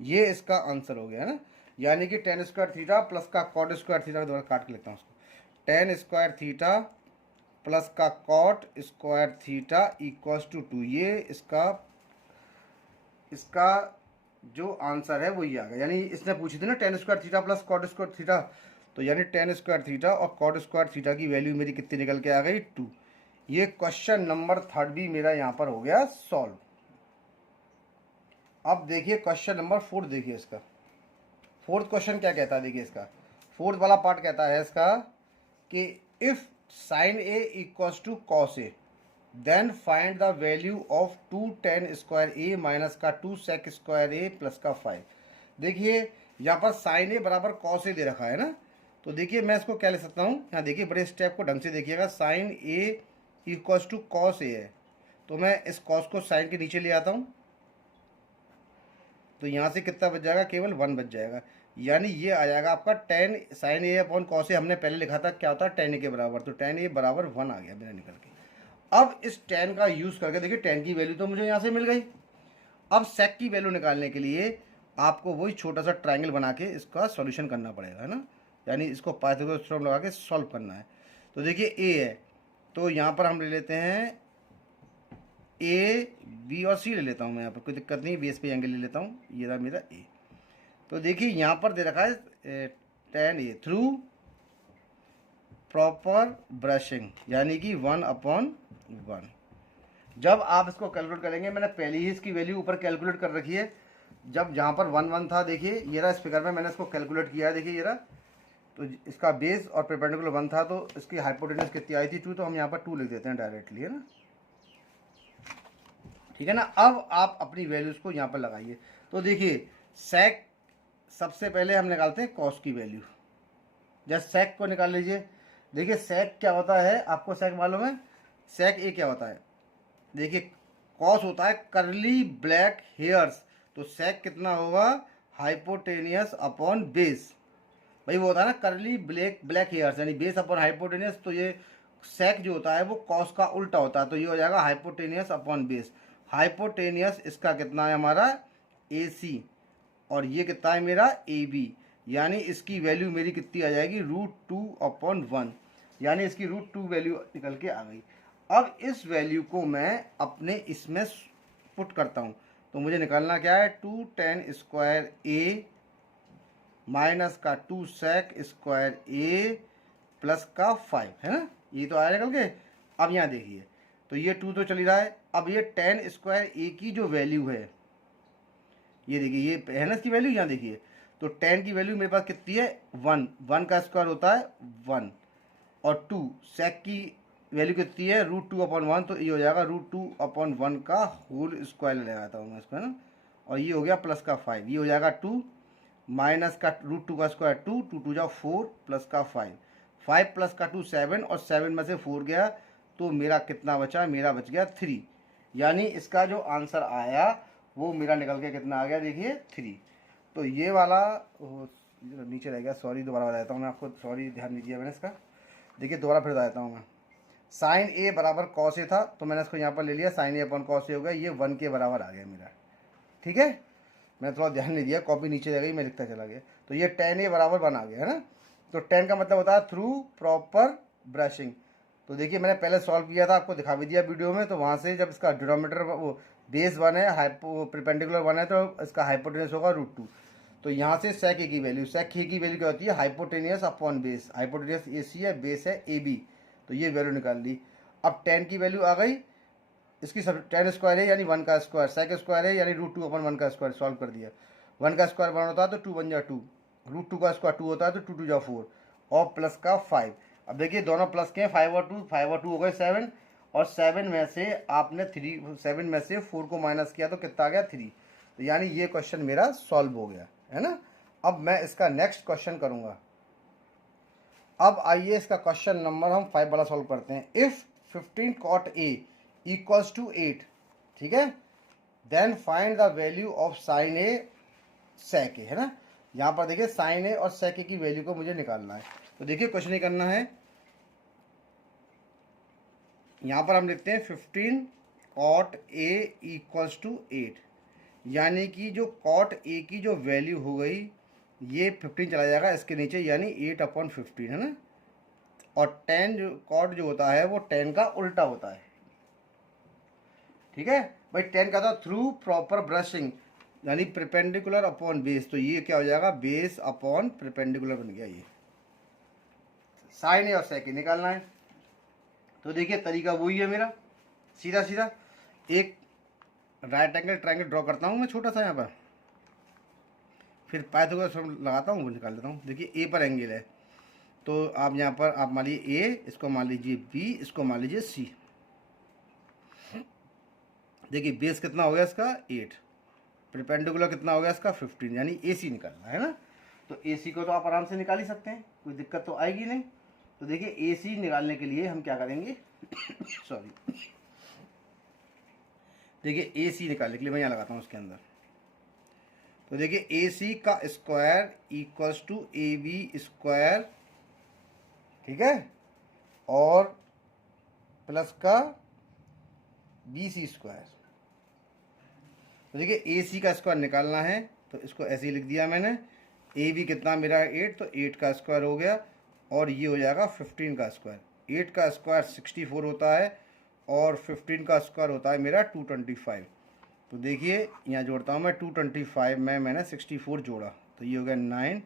ये इसका आंसर हो गया ना। यानी कि टेन स्क्वायर थीटा प्लस का कॉट स्क्वायर थीटा, दोबारा काट के लेता हूँ उसको, टेन स्क्वायर थीटा प्लस का cot square theta equals to 2, ये इसका जो आंसर है वो ये आ गया। यानी इसने पूछी थी ना tan square theta plus cot square theta, तो यानी टेन स्क्वायर थीटा और कॉट स्क्वायर थीटा की वैल्यू मेरी कितनी निकल के आ गई, 2। ये क्वेश्चन नंबर 3 भी मेरा यहाँ पर हो गया सॉल्व। अब देखिए क्वेश्चन नंबर 4, देखिए इसका फोर्थ क्वेश्चन क्या कहता है। देखिए इसका फोर्थ वाला पार्ट कहता है इसका कि if sin A equals to cos A then find the value of 2 tan square A minus का 2 सेक स्क्वायर ए प्लस का 5। देखिए यहाँ पर साइन ए बराबर कॉस ए दे रखा है ना, तो देखिए मैं इसको क्या ले सकता हूँ, यहाँ देखिए बड़े स्टेप को ढंग से देखिएगा, sine A equals to cos A है, तो मैं इस कॉस को साइन के नीचे ले आता हूँ, तो यहाँ से कितना बच जाएगा, केवल 1 बच जाएगा। यानी ये आ जाएगा आपका ten sign A upon cos A, हमने पहले लिखा था क्या होता है टेन ए के बराबर, तो टेन ए बराबर 1 आ गया मेरा निकल के। अब इस टेन का यूज़ करके देखिए टेन की वैल्यू तो मुझे यहाँ से मिल गई। अब सेक की वैल्यू निकालने के लिए आपको वही छोटा सा ट्राइंगल बना के इसका सॉल्यूशन करना पड़ेगा, है ना, यानी इसको पाइथागोरस थ्योरम लगा के सॉल्व करना है। तो देखिए ए है, तो यहाँ पर हम ले लेते हैं ए बी और सी ले लेता हूँ मैं, यहाँ पर कोई दिक्कत नहीं, बेस पे एंगल ले लेता हूँ, ये रहा मेरा ए। तो देखिए यहाँ पर दे रखा है ten A through proper brushing, यानी कि 1/1। जब आप इसको कैलकुलेट करेंगे, मैंने पहले ही इसकी वैल्यू ऊपर कैलकुलेट कर रखी है, जब जहाँ पर 1 था, देखिए ये रहा इस फिगर में मैंने इसको कैलकुलेट किया है, देखिए ये रहा, तो इसका बेस और परपेंडिकुलर 1 था, तो इसकी हाइपोटेन्यूज कितनी आई थी 2, तो हम यहाँ पर 2 लिख देते हैं डायरेक्टली, है ना, ठीक है ना। अब आप अपनी वैल्यूज को यहाँ पर लगाइए, तो देखिए सेक सबसे पहले हम निकालते हैं कॉस की वैल्यू, जस्ट सेक को निकाल लीजिए। देखिए सेक क्या होता है, आपको सेक मालूम है, सेक ए क्या होता है, देखिए कॉस होता है करली ब्लैक हेयर्स, तो सेक कितना होगा, हाइपोटेनियस अपॉन बेस, भाई वो होता है ना करली ब्लैक हेयर्स, यानी बेस अपॉन हाइपोटेनियस, तो ये सेक जो होता है वो कॉस का उल्टा होता है, तो ये हो जाएगा हाइपोटेनियस अपॉन बेस। हाइपोटेनियस इसका कितना है हमारा ए सी, और ये कितना है मेरा ए बी, यानी इसकी वैल्यू मेरी कितनी आ जाएगी, √2/1, यानी इसकी √2 वैल्यू निकल के आ गई। अब इस वैल्यू को मैं अपने इसमें पुट करता हूँ, तो मुझे निकालना क्या है, 2 टेन स्क्वायर ए माइनस का 2 सेक स्क्वायर ए प्लस का 5, है ना, ये तो आया निकल के। अब यहाँ देखिए, तो ये 2 तो चल ही रहा है, अब ये टेन स्क्वायर ए की जो वैल्यू है, ये देखिए ये है ना इसकी वैल्यू, यहाँ देखिए, तो टेन की वैल्यू मेरे पास कितनी है, 1 का स्क्वायर होता है 1, और 2 सेक की वैल्यू कितनी है, √2/1, तो ये हो जाएगा √2/1 का होल स्क्वायर ले लगाता हूँ मैं इसको, है ना, और ये हो गया प्लस का 5, ये हो जाएगा 2 माइनस का √2 का स्क्वायर 2, 2 2 जा 4 प्लस का 5 प्लस का 2 7, और 7 में से 4 गया, तो मेरा कितना बचा, मेरा बच गया 3, यानी इसका जो आंसर आया वो मेरा निकल के कितना आ गया, देखिए 3। तो ये वाला नीचे रह गया, सॉरी, दोबारा बता देता हूँ मैं आपको, सॉरी ध्यान नहीं दिया मैंने इसका, देखिए दोबारा फिर बता देता हूँ मैं। साइन ए बराबर कॉस ए था, तो मैंने इसको यहाँ पर ले लिया, sign A upon cos A हो गया, ये 1 के बराबर आ गया मेरा, ठीक है, मैं थोड़ा ध्यान नहीं दिया, कॉपी नीचे रह गई, मैं लिखता चला गया, तो ये टेन ए बराबर 1 आ गया, है ना। तो 10 का मतलब होता है थ्रू प्रॉपर ब्रशिंग। तो देखिए मैंने पहले सॉल्व किया था, आपको दिखा भी दिया वीडियो में, तो वहाँ से जब इसका डिनोमिनेटर वो बेस 1 है, परपेंडिकुलर 1 है, तो इसका हाइपोटेनियस होगा √2। तो यहाँ से सेक ए की वैल्यू, सेक ए की वैल्यू क्या होती है, हाइपोटेनियस अपॉन बेस, हाइपोटेनियस ए सी है, बेस है ए बी, तो ये वैल्यू निकाल ली। अब 10 की वैल्यू आ गई, इसकी सब 10 स्क्वायर है यानी 1 का स्क्वायर, सेक स्क्वायर है यानी √2/1 का स्क्वायर, सॉल्व कर दिया। 1 का स्क्वायर 1 होता है तो 2 1 जा 2, √2 का स्क्वायर 2 होता है तो 2 2 जा 4, और प्लस का 5। अब देखिए दोनों प्लस के हैं, 5 और 2 हो गए 7, और 7 में से आपने 7 में से 4 को माइनस किया तो कितना आ गया 3, तो यानी ये क्वेश्चन मेरा सॉल्व हो गया, है ना। अब मैं इसका नेक्स्ट क्वेश्चन करूँगा। अब आइए इसका क्वेश्चन नंबर हम 5 वाला सॉल्व करते हैं। If 15 cot A equals to 8, ठीक है, then find the value of sine A sec A, है ना। यहाँ पर देखिए साइन ए और सेक ए की वैल्यू को मुझे निकालना है। तो देखिए क्वेश्चन ये करना है, यहाँ पर हम लिखते हैं 15 cot A इक्वल्स टू 8, यानी कि जो cot A की जो वैल्यू हो गई ये 15 चला जाएगा इसके नीचे, यानी 8/15, है ना। और 10 जो cot जो होता है वो 10 का उल्टा होता है, ठीक है भाई। 10 का था थ्रू प्रॉपर ब्रशिंग, यानी परपेंडिकुलर अपॉन बेस, तो ये क्या हो जाएगा, बेस अपॉन परपेंडिकुलर बन गया। ये साइन ए और सेक ए निकालना है। तो देखिए तरीका वही है मेरा, सीधा सीधा एक राइट एंगल ट्रायंगल ड्रॉ करता हूँ मैं छोटा सा यहाँ पर, फिर पाइथागोरस लगाता हूँ, वो निकाल लेता हूँ। देखिए ए पर एंगल है, तो आप यहाँ पर आप मान लीजिए ए, इसको मान लीजिए बी, इसको मान लीजिए सी। देखिए बेस कितना हो गया इसका 8, परपेंडिकुलर कितना हो गया इसका 15, यानी ए सी निकालना है ना। तो ए सी को तो आप आराम से निकाल ही सकते हैं, कोई दिक्कत तो आएगी नहीं। तो देखिए ए सी निकालने के लिए हम क्या करेंगे सॉरी, देखिए ए सी निकालने के लिए मैं यहाँ लगाता हूँ उसके अंदर। तो देखिए ए सी का square equals to A B square, ठीक है, और प्लस का बी सी स्क्वायर। तो देखिए ए सी का स्क्वायर निकालना है, तो इसको ऐसे ही लिख दिया मैंने। ए बी कितना मेरा 8, तो 8 का स्क्वायर हो गया, और ये हो जाएगा 15 का स्क्वायर। 8 का स्क्वायर 64 होता है, और 15 का स्क्वायर होता है मेरा 225। तो देखिए यहाँ जोड़ता हूँ मैं 225 में मैंने 64 जोड़ा, तो ये हो गया 9,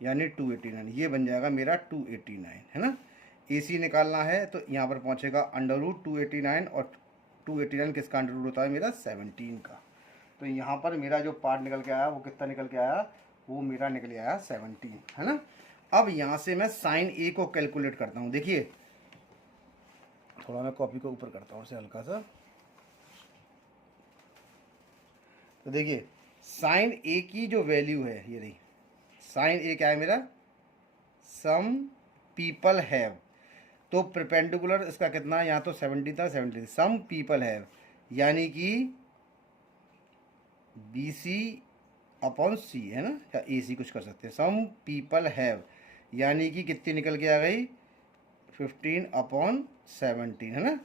यानी 289, ये बन जाएगा मेरा 289, है ना। ए सी निकालना है, तो यहाँ पर पहुँचेगा √289, और 289 किसका अंडर रूट होता है मेरा 17 का। तो यहाँ पर मेरा जो पार्ट निकल के आया वो कितना निकल के आया, वो मेरा निकल आया 17, है ना। अब यहाँ से मैं साइन ए को कैलकुलेट करता हूँ। देखिए थोड़ा मैं कॉपी को ऊपर करता हूँ इसे हल्का सा। तो देखिए साइन ए की जो वैल्यू है ये रही, साइन ए क्या है मेरा, सम पीपल हैव, तो परपेंडिकुलर इसका कितना, यहाँ तो 70 था, 70, सम पीपल हैव, यानी कि बी सी अपॉन सी, है ना, या ए सी कुछ कर सकते हैं। सम पीपल हैव, यानी कि कितनी निकल के आ गई 15/17, है ना।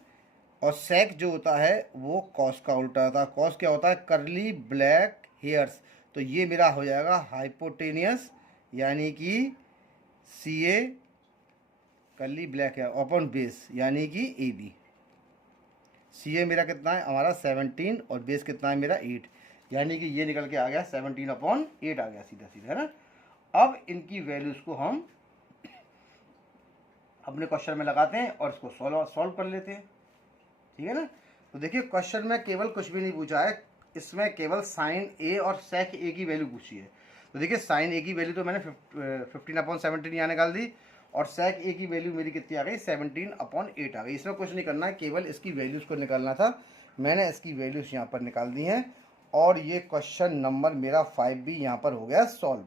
और सेक जो होता है वो कॉस का उल्टा होता है। कॉस क्या होता है, करली ब्लैक हेयर्स, तो ये मेरा हो जाएगा हाइपोटेनियस, यानी कि सी ए करली ब्लैक हेयर अपॉन बेस, यानी कि ए बी। सी ए मेरा कितना है हमारा 17, और बेस कितना है मेरा 8, यानी कि ये निकल के आ गया 17/8 आ गया सीधा सीधा, है ना। अब इनकी वैल्यूज को हम अपने क्वेश्चन में लगाते हैं और इसको सॉल्व कर लेते हैं, ठीक है ना। तो देखिए क्वेश्चन में केवल कुछ भी नहीं पूछा है, इसमें केवल साइन ए और सेक ए की वैल्यू पूछी है। तो देखिए साइन ए की वैल्यू तो मैंने 15/17 यहाँ निकाल दी, और सेक ए की वैल्यू मेरी कितनी आ गई 17/8 आ गई। इसमें कुछ नहीं करना है, केवल इसकी वैल्यूज़ को निकालना था। मैंने इसकी वैल्यूज़ यहाँ पर निकाल दी हैं, और ये क्वेश्चन नंबर मेरा 5 भी यहाँ पर हो गया सॉल्व।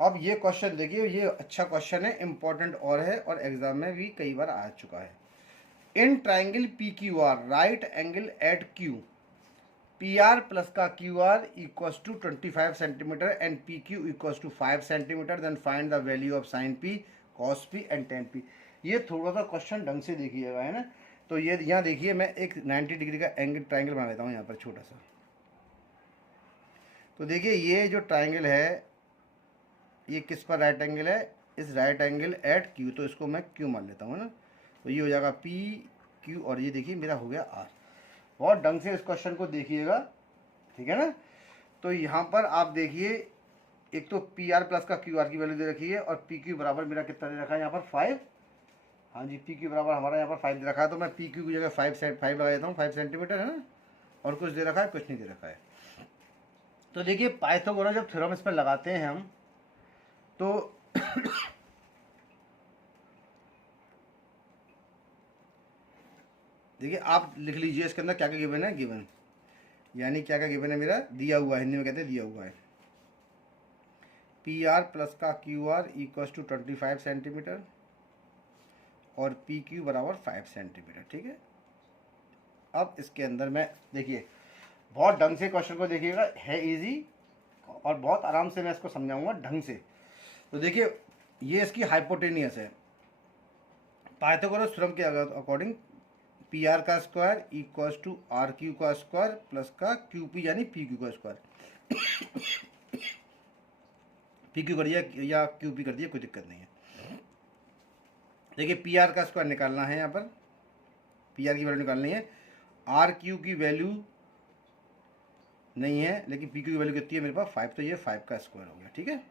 अब ये क्वेश्चन देखिए, ये अच्छा क्वेश्चन है, इंपॉर्टेंट और है, और एग्जाम में भी कई बार आ चुका है। In triangle P Q R right angle at Q, P R plus का Q R equals to 25 centimetre and P Q equals to 5 centimetre, then find the value of sine P, cos P and tan P. ये थोड़ा सा question ढंग से देखिएगा, है ना। तो ये यहाँ देखिए, मैं एक 90 डिग्री का एंगल ट्राइंगल बना लेता हूँ यहाँ पर छोटा सा। तो देखिए ये जो ट्राइंगल है ये किस पर राइट एंगल है, इस राइट एंगल एट क्यू, तो इसको मैं क्यू मान लेता हूँ ना। तो ये हो जाएगा पी क्यू, और ये देखिए मेरा हो गया आर। बहुत ढंग से इस क्वेश्चन को देखिएगा, ठीक है ना। तो यहाँ पर आप देखिए, एक तो पी आर प्लस का क्यू आर की वैल्यू दे रखी है, और पी क्यू बराबर मेरा कितना दे रखा है यहाँ पर 5। हाँ जी, पी क्यू बराबर हमारा यहाँ पर 5 दे रखा है, तो मैं पी क्यू की जगह 5 लगा देता हूँ, 5 सेंटीमीटर, है ना। और कुछ दे रखा है, कुछ नहीं दे रखा है। तो देखिए पाइथागोरस जब थ्योरम इस पर लगाते हैं हम, तो देखिए आप लिख लीजिए इसके अंदर क्या क्या गिवन है, गिवन यानी क्या क्या गिवन है मेरा, दिया हुआ है, हिंदी में कहते हैं दिया हुआ है। पी आर प्लस का Q R equal to 25 centimetre और पी क्यू बराबर 5 सेंटीमीटर। ठीक है, अब इसके अंदर मैं देखिए बहुत ढंग से क्वेश्चन को देखिएगा, है इजी और बहुत आराम से मैं इसको समझाऊंगा ढंग से। तो देखिए ये इसकी हाइपोटेनियस है, पाइथागोरस थ्योरम के अकॉर्डिंग पी आर का square equals to R Q का स्क्वायर प्लस का क्यू पी यानी पी क्यू का स्क्वायर। पी क्यू कर दिया या क्यू पी कर दिया, कोई दिक्कत नहीं है। देखिए पी आर का स्क्वायर निकालना है, यहाँ पर पी आर की वैल्यू निकालनी है। आर क्यू की वैल्यू नहीं है, लेकिन पी क्यू की वैल्यू कितनी है मेरे पास 5, तो ये 5 का स्क्वायर हो गया। ठीक है,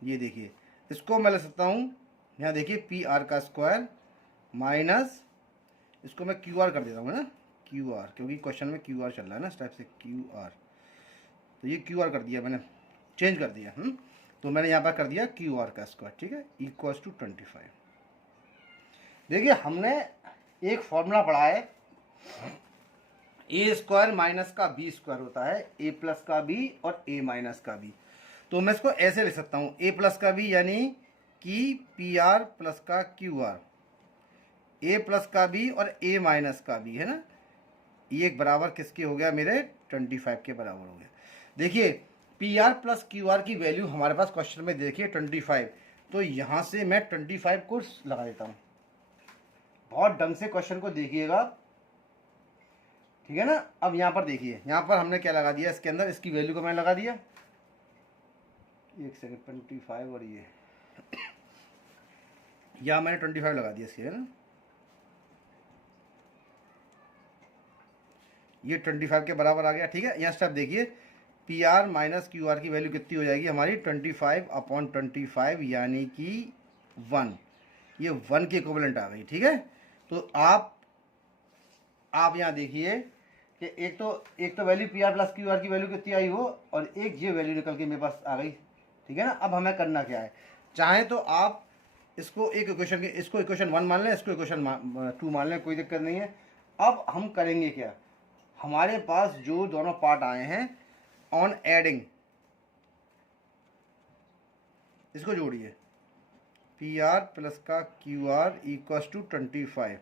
ये देखिए इसको मैं ले सकता हूँ, यहाँ देखिए पी आर का स्क्वायर माइनस इसको मैं क्यू आर कर देता हूँ ना, क्यू आर, क्योंकि क्वेश्चन में क्यू आर चल रहा है ना इस टाइप से, क्यू आर, तो ये क्यू आर कर दिया मैंने, चेंज कर दिया। तो मैंने यहाँ पर कर दिया क्यू आर का स्क्वायर। ठीक है, इक्वल्स टू 25। देखिए हमने एक फॉर्मूला पढ़ा है, ए स्क्वायर माइनस का बी स्क्वायर होता है, ए प्लस का बी और ए माइनस का बी। तो मैं इसको ऐसे लिख सकता हूँ, ए प्लस का बी यानी कि पी आर प्लस का क्यू आर, ए प्लस का बी और ए माइनस का बी, है ना, ये एक बराबर किसके हो गया, मेरे 25 के बराबर हो गया। देखिए P R plus Q R की वैल्यू हमारे पास क्वेश्चन में देखिए 25, तो यहाँ से मैं 25 को लगा देता हूँ। बहुत ढंग से क्वेश्चन को देखिएगा, ठीक है ना। अब यहाँ पर देखिए, यहाँ पर हमने क्या लगा दिया, इसके अंदर इसकी वैल्यू को मैंने लगा दिया, एक सेकंड, 25 और ये या मैंने 25 लगा दिया इसके, है ना, ये 25 के बराबर आ गया। ठीक है, यहाँ स्टेप देखिए, P R minus Q R की वैल्यू कितनी हो जाएगी हमारी 25/25 यानी कि 1, ये 1 के इक्विवेलेंट आ गई। ठीक है, तो आप यहाँ देखिए कि एक तो value P R plus Q R की वैल्यू कितनी आई वो, और एक ये वैल्यू निकल के मेरे पास आ गई। ठीक है ना, अब हमें करना क्या है, चाहे तो आप इसको एक इक्वेशन के, इसको इक्वेशन 1 मान लें, इसको इक्वेशन 2 मान लें, कोई दिक्कत नहीं है। अब हम करेंगे क्या, हमारे पास जो दोनों पार्ट आए हैं, ऑन एडिंग इसको जोड़िए, पी आर प्लस का क्यू आर इक्वल्स टू 25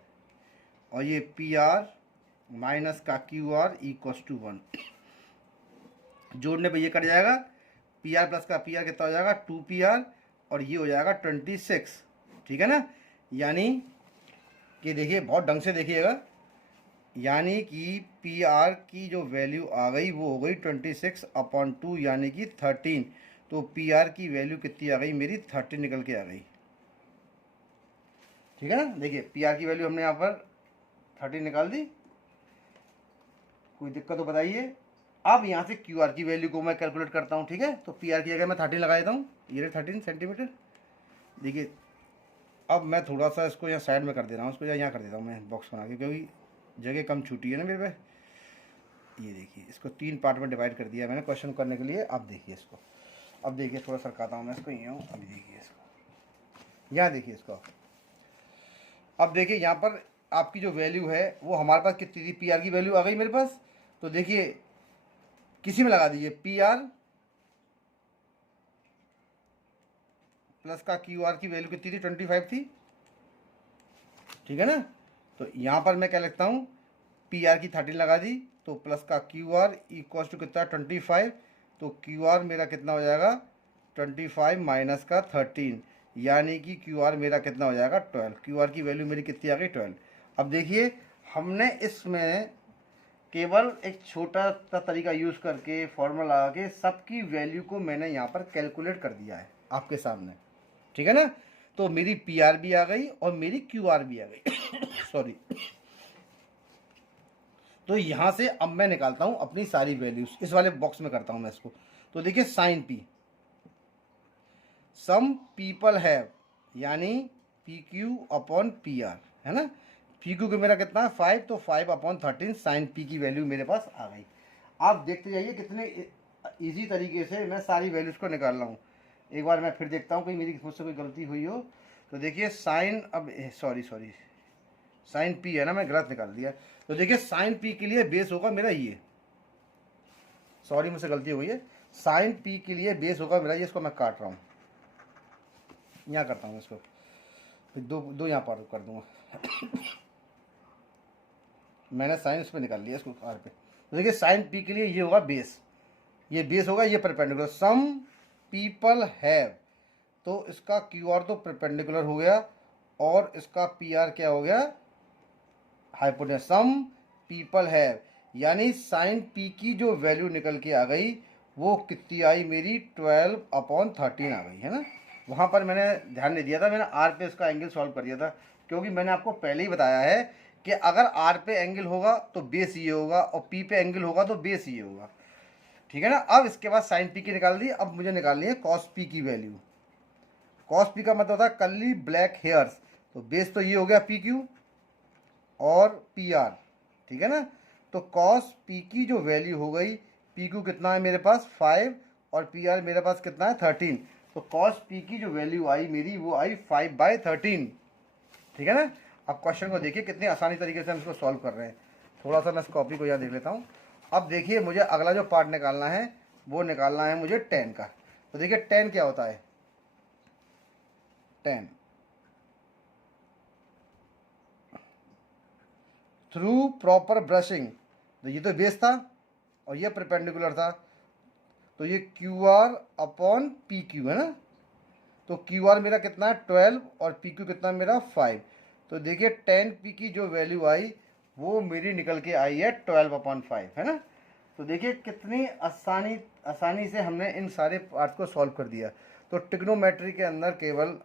और ये पी आर माइनस का क्यू आर इक्वल्स टू 1, जोड़ने पे ये कट जाएगा, पी आर प्लस का पी आर कितना हो जाएगा 2pr और ये हो जाएगा 26। ठीक है ना, यानी कि देखिए बहुत ढंग से देखिएगा, यानी कि पी आर की जो वैल्यू आ गई वो हो गई 26/2 यानी कि 13, तो पी आर की वैल्यू कितनी आ गई मेरी 13 निकल के आ गई। ठीक है ना, देखिए पी आर की वैल्यू हमने यहाँ पर 13 निकाल दी, कोई दिक्कत तो बताइए। अब यहाँ से क्यू आर की वैल्यू को मैं कैलकुलेट करता हूँ। ठीक है, तो पी आर की जगह मैं 13 लगा देता हूँ, ये 13 सेंटीमीटर। देखिए अब मैं थोड़ा सा इसको यहाँ साइड में कर दे रहा हूँ, इसको यहाँ कर देता हूँ मैं बॉक्स बना के, क्योंकि जगह कम छूटी है ना मेरे पे। ये देखिए इसको 3 पार्ट में डिवाइड कर दिया मैंने क्वेश्चन करने के लिए। अब देखिए इसको, अब देखिए थोड़ा सरकाता हूँ मैं इसको, ये हूँ, अभी देखिए इसको, यहाँ देखिए इसको। अब देखिए यहाँ पर आपकी जो वैल्यू है वो हमारे पास कितनी थी, पी आर की वैल्यू आ गई मेरे पास, तो देखिए किसी में लगा दीजिए, पी आर प्लस का क्यू आर की वैल्यू कितनी थी 25 थी। ठीक है ना, तो यहाँ पर मैं क्या लिखता हूँ, पी आर की 13 लगा दी, तो प्लस का क्यू आर इक्वल्स टू कितना 25, तो क्यू आर मेरा कितना हो जाएगा 25 माइनस का 13 यानी कि क्यू आर मेरा कितना हो जाएगा 12। क्यू आर की वैल्यू मेरी कितनी आ गई 12। अब देखिए हमने इसमें केवल एक छोटा सा तरीका यूज़ करके फॉर्मूला लगा के सबकी वैल्यू को मैंने यहाँ पर कैलकुलेट कर दिया है आपके सामने। ठीक है ना, तो मेरी पी आर भी आ गई और मेरी क्यू आर भी आ गई सॉरी। तो यहाँ से अब मैं निकालता हूँ अपनी सारी वैल्यूज, इस वाले बॉक्स में करता हूँ मैं इसको। तो देखिए sine P, some people have यानी P Q upon P R, है ना, पी क्यू को मेरा कितना है 5, तो 5/13 साइन पी की वैल्यू मेरे पास आ गई। आप देखते जाइए कितने इजी तरीके से मैं सारी वैल्यूज़ को निकाल रहा हूँ। एक बार मैं फिर देखता हूँ कहीं मेरी मुझसे कोई गलती हुई हो। तो देखिए साइन, अब सॉरी साइन पी है ना, मैं गलत निकाल दिया। तो देखिए साइन पी के लिए बेस होगा मेरा ये, सॉरी मुझसे गलती हो गई है, साइन पी के लिए बेस होगा मेरा ये, इसको मैं काट रहा हूँ। यहाँ करता हूँ इसको, फिर दो दो यहाँ पर कर दूँगा। मैंने साइन इस पर निकाल लिया इसको आर पे। तो देखिए साइन पी के लिए ये होगा बेस, ये बेस होगा, ये परपेंडिकुलर। सम पीपल हैव, तो इसका क्यू आर तो परपेंडिकुलर हो गया और इसका पी आर क्या हो गया, हाइपोटेनस। सम पीपल हैव, यानी साइन पी की जो वैल्यू निकल के आ गई वो कितनी आई मेरी, 12/13 आ गई है ना। वहाँ पर मैंने ध्यान नहीं दिया था, मैंने आर पे इसका एंगल सॉल्व कर दिया था, क्योंकि मैंने आपको पहले ही बताया है कि अगर आर पे एंगल होगा तो बेस ये होगा और पी पे एंगल होगा तो बेस ये होगा, ठीक है ना। अब इसके बाद साइन पी की निकाल दी, अब मुझे निकालनी है कॉस पी की वैल्यू। कॉस पी का मतलब होता है कर्ली ब्लैक हेयर्स, तो बेस तो ये हो गया पी क्यू और पी आर, ठीक है ना। तो कॉस पी की जो वैल्यू हो गई, पी क्यू कितना है मेरे पास 5 और पी आर मेरे पास कितना है 13, तो कॉस पी की जो वैल्यू आई मेरी वो आई 5/13, ठीक है ना। अब क्वेश्चन को देखिए कितनी आसानी तरीके से हम इसको सॉल्व कर रहे हैं। थोड़ा सा मैं इस कॉपी को यहाँ देख लेता हूँ। अब देखिए मुझे अगला जो पार्ट निकालना है वो निकालना है मुझे 10 का। तो देखिए 10 क्या होता है, 10 थ्रू प्रॉपर ब्रशिंग, तो ये तो बेस था और ये परपेंडिकुलर था, तो ये Q R upon P Q है ना। तो क्यू आर मेरा कितना है 12 और पी क्यू कितना मेरा 5। तो देखिए 10 पी की जो वैल्यू आई वो मेरी निकल के आई है 12/5 है ना। तो देखिए कितनी आसानी से हमने इन सारे पार्ट्स को सॉल्व कर दिया। तो ट्रिग्नोमेट्री के अंदर केवल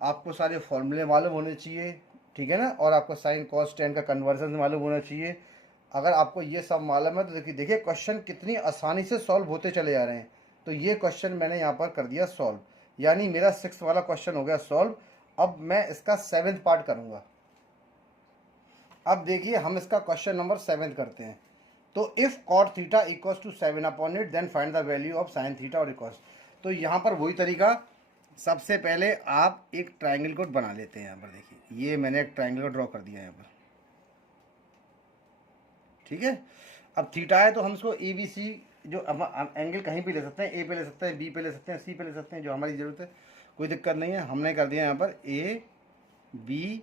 आपको सारे फॉर्मूले मालूम होने चाहिए, ठीक है ना, और आपको साइन कॉस टेन का कन्वर्जन मालूम होना चाहिए। अगर आपको ये सब मालूम है तो देखिए क्वेश्चन कितनी आसानी से सॉल्व होते चले जा रहे हैं। तो ये क्वेश्चन मैंने यहाँ पर कर दिया सॉल्व, यानी मेरा 6 वाला क्वेश्चन हो गया सॉल्व। अब मैं इसका 7th पार्ट करूँगा। अब देखिए हम इसका क्वेश्चन नंबर 7 करते हैं। तो if cot theta equals to 7/8 then find the value of sin theta और इक्वल्स। तो यहाँ पर वही तरीका, सबसे पहले आप एक ट्राइंगल को बना लेते हैं। यहाँ पर देखिए ये मैंने एक ट्राइंगल को ड्रॉ कर दिया यहाँ पर, ठीक है। अब थीटा है तो हम इसको ए बी सी, जो एंगल कहीं भी ले सकते हैं, ए पे ले सकते हैं, बी पे ले सकते हैं, सी पे ले सकते हैं, जो हमारी ज़रूरत है, कोई दिक्कत नहीं है। हमने कर दिया यहाँ पर ए बी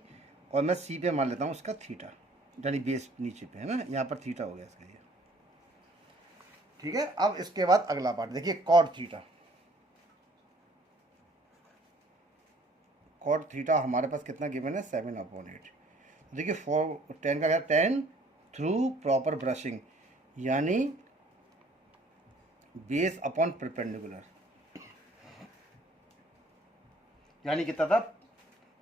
और मैं सी पे मान लेता हूँ उसका थीटा, यानी बेस नीचे पे है ना, यहाँ पर थीटा हो गया इसका ये, ठीक है। अब इसके बाद अगला पार्ट देखिए कॉट थीटा। कॉट थीटा हमारे पास कितना गिवन है 7/8। देखिए 10 का क्या, 10 थ्रू प्रॉपर ब्रशिंग, यानी बेस अपॉन परपेंडिकुलर, यानी कितना था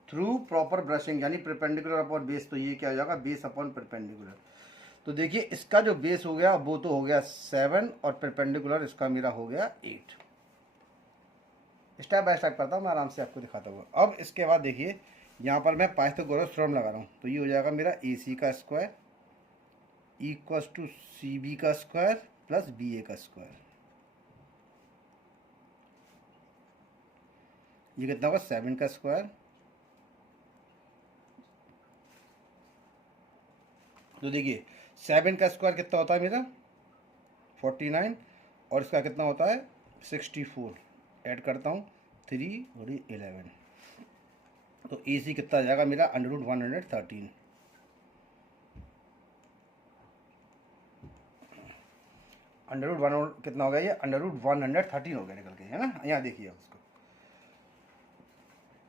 थ्रू प्रॉपर ब्रशिंग, यानी परपेंडिकुलर अपॉन बेस, तो ये क्या हो जाएगा बेस अपॉन परपेंडिकुलर। तो देखिए इसका जो बेस हो गया वो तो हो गया 7 और परपेंडिकुलर इसका मेरा हो गया 8। स्टेप बाय स्टेप करता हूँ मैं, आराम से आपको दिखाता हूँ। अब इसके बाद देखिए यहाँ पर मैं पाइथागोरस थ्योरम लगा रहा हूँ, तो ये हो जाएगा मेरा ए सी का square equals to C B का स्क्वायर प्लस बी ए का स्क्वायर। ये कितना होगा 7 का स्क्वायर, तो देखिए 7 का स्क्वायर कितना होता है मेरा 49 और इसका कितना होता है 64, ऐड करता हूँ 3 और 11, तो ए सी कितना आ जाएगा मेरा √113। √1 कितना हो गया ये √113 हो गया निकल के, है ना। यहाँ देखिए आप उसको,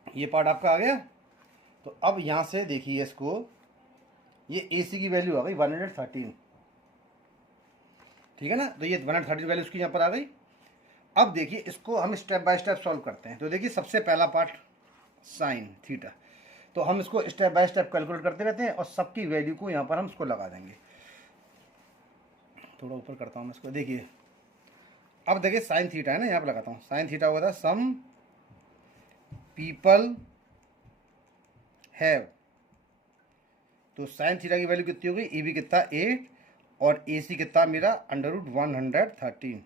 ये पार्ट आपका आ गया। तो अब यहाँ से देखिए इसको, ये ए सी की वैल्यू आ गई 113, ठीक है ना। तो ये 113 वैल्यू उसकी यहाँ पर आ गई। अब देखिए इसको हम स्टेप बाय स्टेप सॉल्व करते हैं। तो देखिए सबसे पहला पार्ट साइन थीटा, तो हम इसको स्टेप बाय स्टेप कैलकुलेट करते रहते हैं और सबकी वैल्यू को यहाँ पर हम इसको लगा देंगे। थोड़ा ऊपर करता हूँ मैं इसको, देखिए अब देखिए साइन थीटा है ना, यहाँ पर लगाता हूँ। साइन थीटा हुआ था सम पीपल हैव, तो साइन थीटा की वैल्यू कितनी होगी, ए बी कितना 8 और ए सी कितना मेरा √113,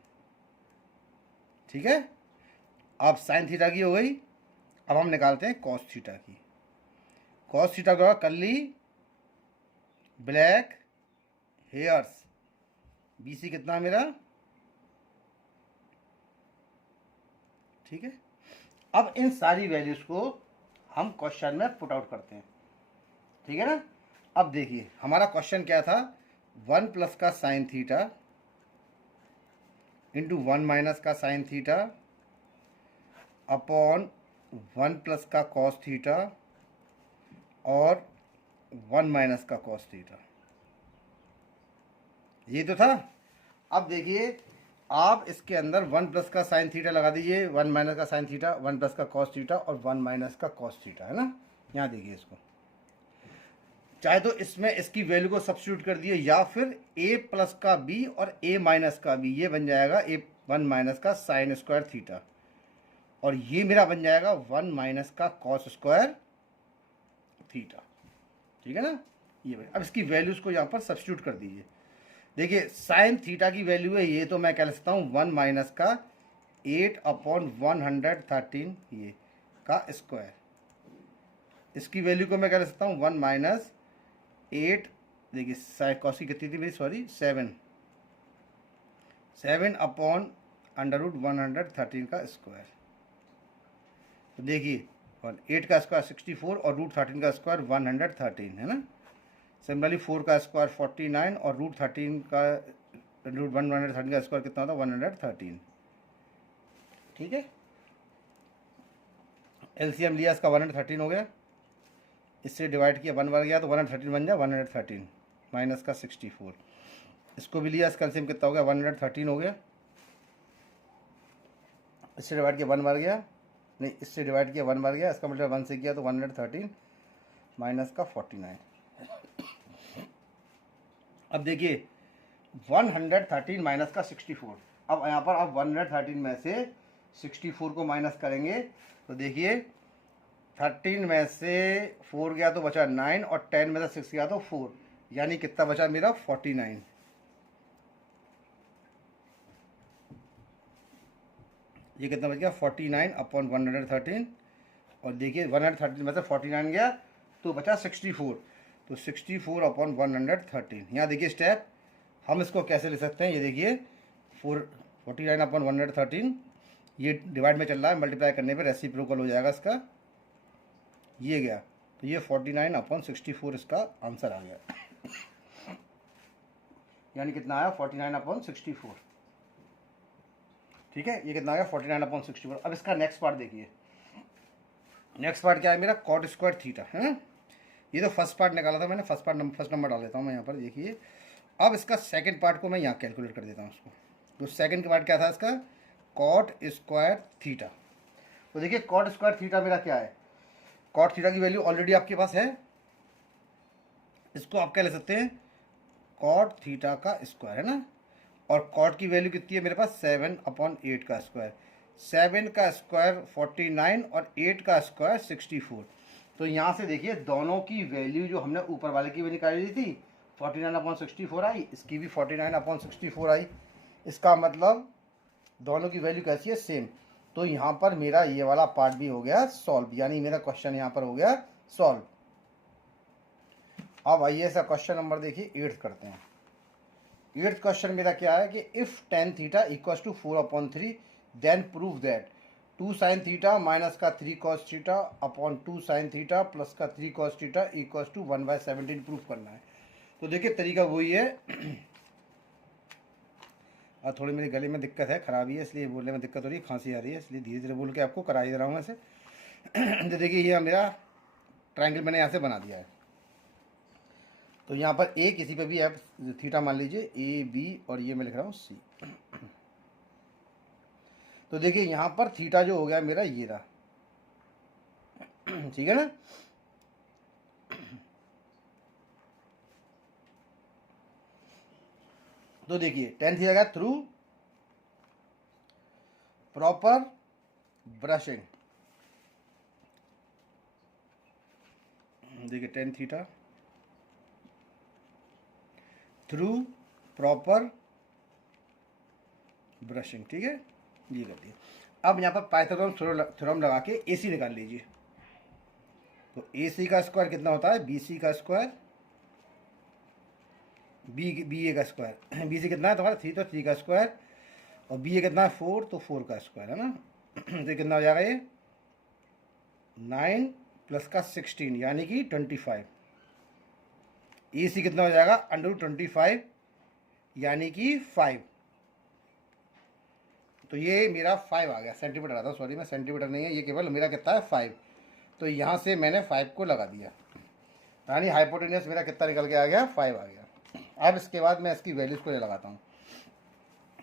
ठीक है। अब साइन थीटा की हो गई। अब हम निकालते हैं कॉस थीटा की। कॉस थीटा का curly black hairs, B C कितना मेरा, ठीक है। अब इन सारी वैल्यूज़ को हम क्वेश्चन में पुट आउट करते हैं, ठीक है ना। अब देखिए हमारा क्वेश्चन क्या था, 1 प्लस का साइन थीटा इंटू 1 माइनस का साइन थीटा अपॉन 1 प्लस का कॉस थीटा और 1 माइनस का कॉस थीटा, ये तो था। अब देखिए आप इसके अंदर 1 प्लस का साइन थीटा लगा दीजिए, 1 माइनस का साइन थीटा, 1 प्लस का कॉस थीटा और 1 माइनस का कॉस थीटा, है ना। यहाँ देखिए इसको, चाहे तो इसमें इसकी वैल्यू को सब्स्टिट्यूट कर दिए या फिर a प्लस का b और a माइनस का b, ये बन जाएगा a 1 माइनस का साइन स्क्वायर थीटा और ये मेरा बन जाएगा 1 माइनस का कॉस स्क्वायर थीटा, ठीक है ना। ये अब इसकी वैल्यूज़ को यहाँ पर सब्स्टिट्यूट कर दीजिए। देखिए साइन थीटा की वैल्यू है ये, तो मैं कह सकता हूँ 1 माइनस का 8/113 ये का स्क्वायर, इसकी वैल्यू को मैं कह सकता हूँ 1 माइनस 8, देखिए साइन कॉस की कितनी थी मेरी, सॉरी 7/113 का स्क्वायर। तो देखिए 8 का स्क्वायर 64 और √13 का स्क्वायर 113, है ना। सिमिलरली 4 का स्क्वायर 49 और √13 का √113 का स्क्वायर कितना होता है 113, ठीक है। एलसीएम लिया इसका 113 हो गया, इससे डिवाइड किया 1 बन गया तो 113 बन जाए 113 माइनस का 64, इसको भी लिया इसका एलसीएम कितना हो गया 113 हो गया, इससे डिवाइड किया 1 बार गया, नहीं इससे डिवाइड किया 1 बार गया, इसका मतलब 1 से किया तो 113 माइनस का 49। अब देखिए 113 माइनस का 64, अब यहाँ पर आप 113 में से 64 को माइनस करेंगे तो देखिए 13 में से 4 गया तो बचा 9 और 10 में से 6 गया तो 4, यानी कितना बचा मेरा 49। ये कितना बच गया 49/113 और देखिए 113 में से 49 गया तो बचा 64, तो 64/113। यहाँ देखिए स्टेप हम इसको कैसे ले सकते हैं, ये देखिए 49/113 ये डिवाइड में चल रहा है, मल्टीप्लाई करने पे रेसिप्रोकल हो जाएगा इसका, ये गया तो ये 49/64 इसका आंसर आ गया, यानी कितना आया 49/64, ठीक है। ये कितना आ गया 49/64। अब इसका नेक्स्ट पार्ट देखिए, नेक्स्ट पार्ट क्या है मेरा, कॉट स्क्वायर थीटा, है ना। ये तो फर्स्ट पार्ट निकाला था मैंने, फर्स्ट नंबर डाल देता हूँ मैं यहाँ पर, देखिए। अब इसका सेकंड पार्ट को मैं यहाँ कैलकुलेट कर देता हूँ उसको, तो सेकंड पार्ट क्या था इसका, कॉट स्क्वायर थीटा। तो देखिए कॉट स्क्वायर थीटा मेरा क्या है, कॉट थीटा की वैल्यू ऑलरेडी आपके पास है, इसको आप क्या ले सकते हैं कॉट थीटा का स्क्वायर, है ना। और कॉट की वैल्यू कितनी है मेरे पास 7/8 का स्क्वायर, 7 का स्क्वायर 49 और 8 का स्क्वायर 64। तो यहाँ से देखिए दोनों की वैल्यू जो हमने ऊपर वाले की भी निकाली ली थी 49/64 आई, इसकी भी 49/64 आई, इसका मतलब दोनों की वैल्यू कैसी है सेम। तो यहाँ पर मेरा ये वाला पार्ट भी हो गया सॉल्व, यानी मेरा क्वेश्चन यहाँ पर हो गया सॉल्व। अब आइए ऐसा क्वेश्चन नंबर देखिए 8th करते हैं। 8th क्वेश्चन मेरा क्या है कि if tan theta equals to 4/3 then prove that 2 sin theta minus का 3 cos theta upon 2 sin theta plus का 3 cos theta equals to 1/17 prove करना है। तो देखिए तरीका वही है, और थोड़ी मेरे गले में दिक्कत है, खराबी है, इसलिए बोलने में दिक्कत हो रही है, खांसी आ रही है, इसलिए धीरे धीरे बोल के आपको करा ही दे रहा हूँ ऐसे। तो देखिए ये मेरा ट्रायंगल मैंने यहाँ से बना दिया है, तो यहाँ पर ए किसी पे भी आप थीटा मान लीजिए ए बी और ये मैं लिख रहा हूँ सी। तो देखिए यहाँ पर थीटा जो हो गया मेरा ये रहा, ठीक है ना। तो देखिए tan थीटा का थ्रू प्रॉपर ब्रशिंग, देखिए tan theta through proper brushing, ठीक है, ये कर दिया। अब यहाँ पर पाइथागोरस थ्योरम लगा के AC निकाल लीजिए। तो AC का स्क्वायर कितना होता है BC का स्क्वायर, BA का स्क्वायर, BC कितना है तुम्हारा 3 तो 3 का स्क्वायर और BA कितना है 4 तो 4 का स्क्वायर, है ना। तो कितना हो जाएगा ये 9 प्लस का 16 यानी कि 25। ए सी कितना हो जाएगा √25 यानी कि 5। तो ये मेरा 5 आ गया, सेंटीमीटर आता, सॉरी मैं सेंटीमीटर नहीं है, ये केवल मेरा कितना है 5। तो यहाँ से मैंने 5 को लगा दिया, यानी हाइपोटेन्यूस मेरा कितना निकल के आ गया 5 आ गया। अब इसके बाद मैं इसकी वैल्यूज़ को लगाता हूँ।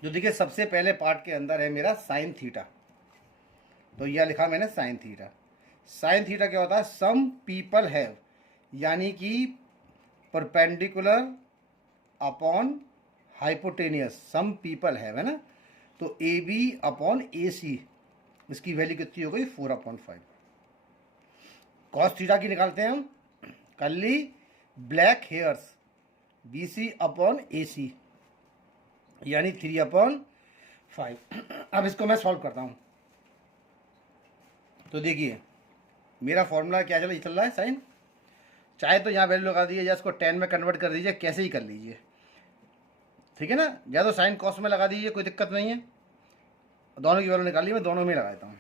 जो देखिए सबसे पहले पार्ट के अंदर है मेरा साइन थीटा, तो यह लिखा मैंने साइन थीटा। साइन थीटा क्या होता है, सम पीपल हैव, यानी कि perpendicular upon hypotenuse, some people have, है ना। तो ए बी अपॉन ए सी, इसकी वैल्यू कितनी हो गई 4/5। कॉस थीटा की निकालते हैं हम, curly black hairs B C upon A C यानी 3/5। अब इसको मैं सॉल्व करता हूँ। तो देखिए मेरा फॉर्मूला क्या चल रहा है, साइन, चाहे तो यहाँ वैल्यू लगा दीजिए या इसको 10 में कन्वर्ट कर दीजिए, कैसे ही कर लीजिए, ठीक है ना। या तो साइन कॉस में लगा दीजिए, कोई दिक्कत नहीं है। दोनों की वैल्यू निकालिए, मैं दोनों में लगा देता हूँ।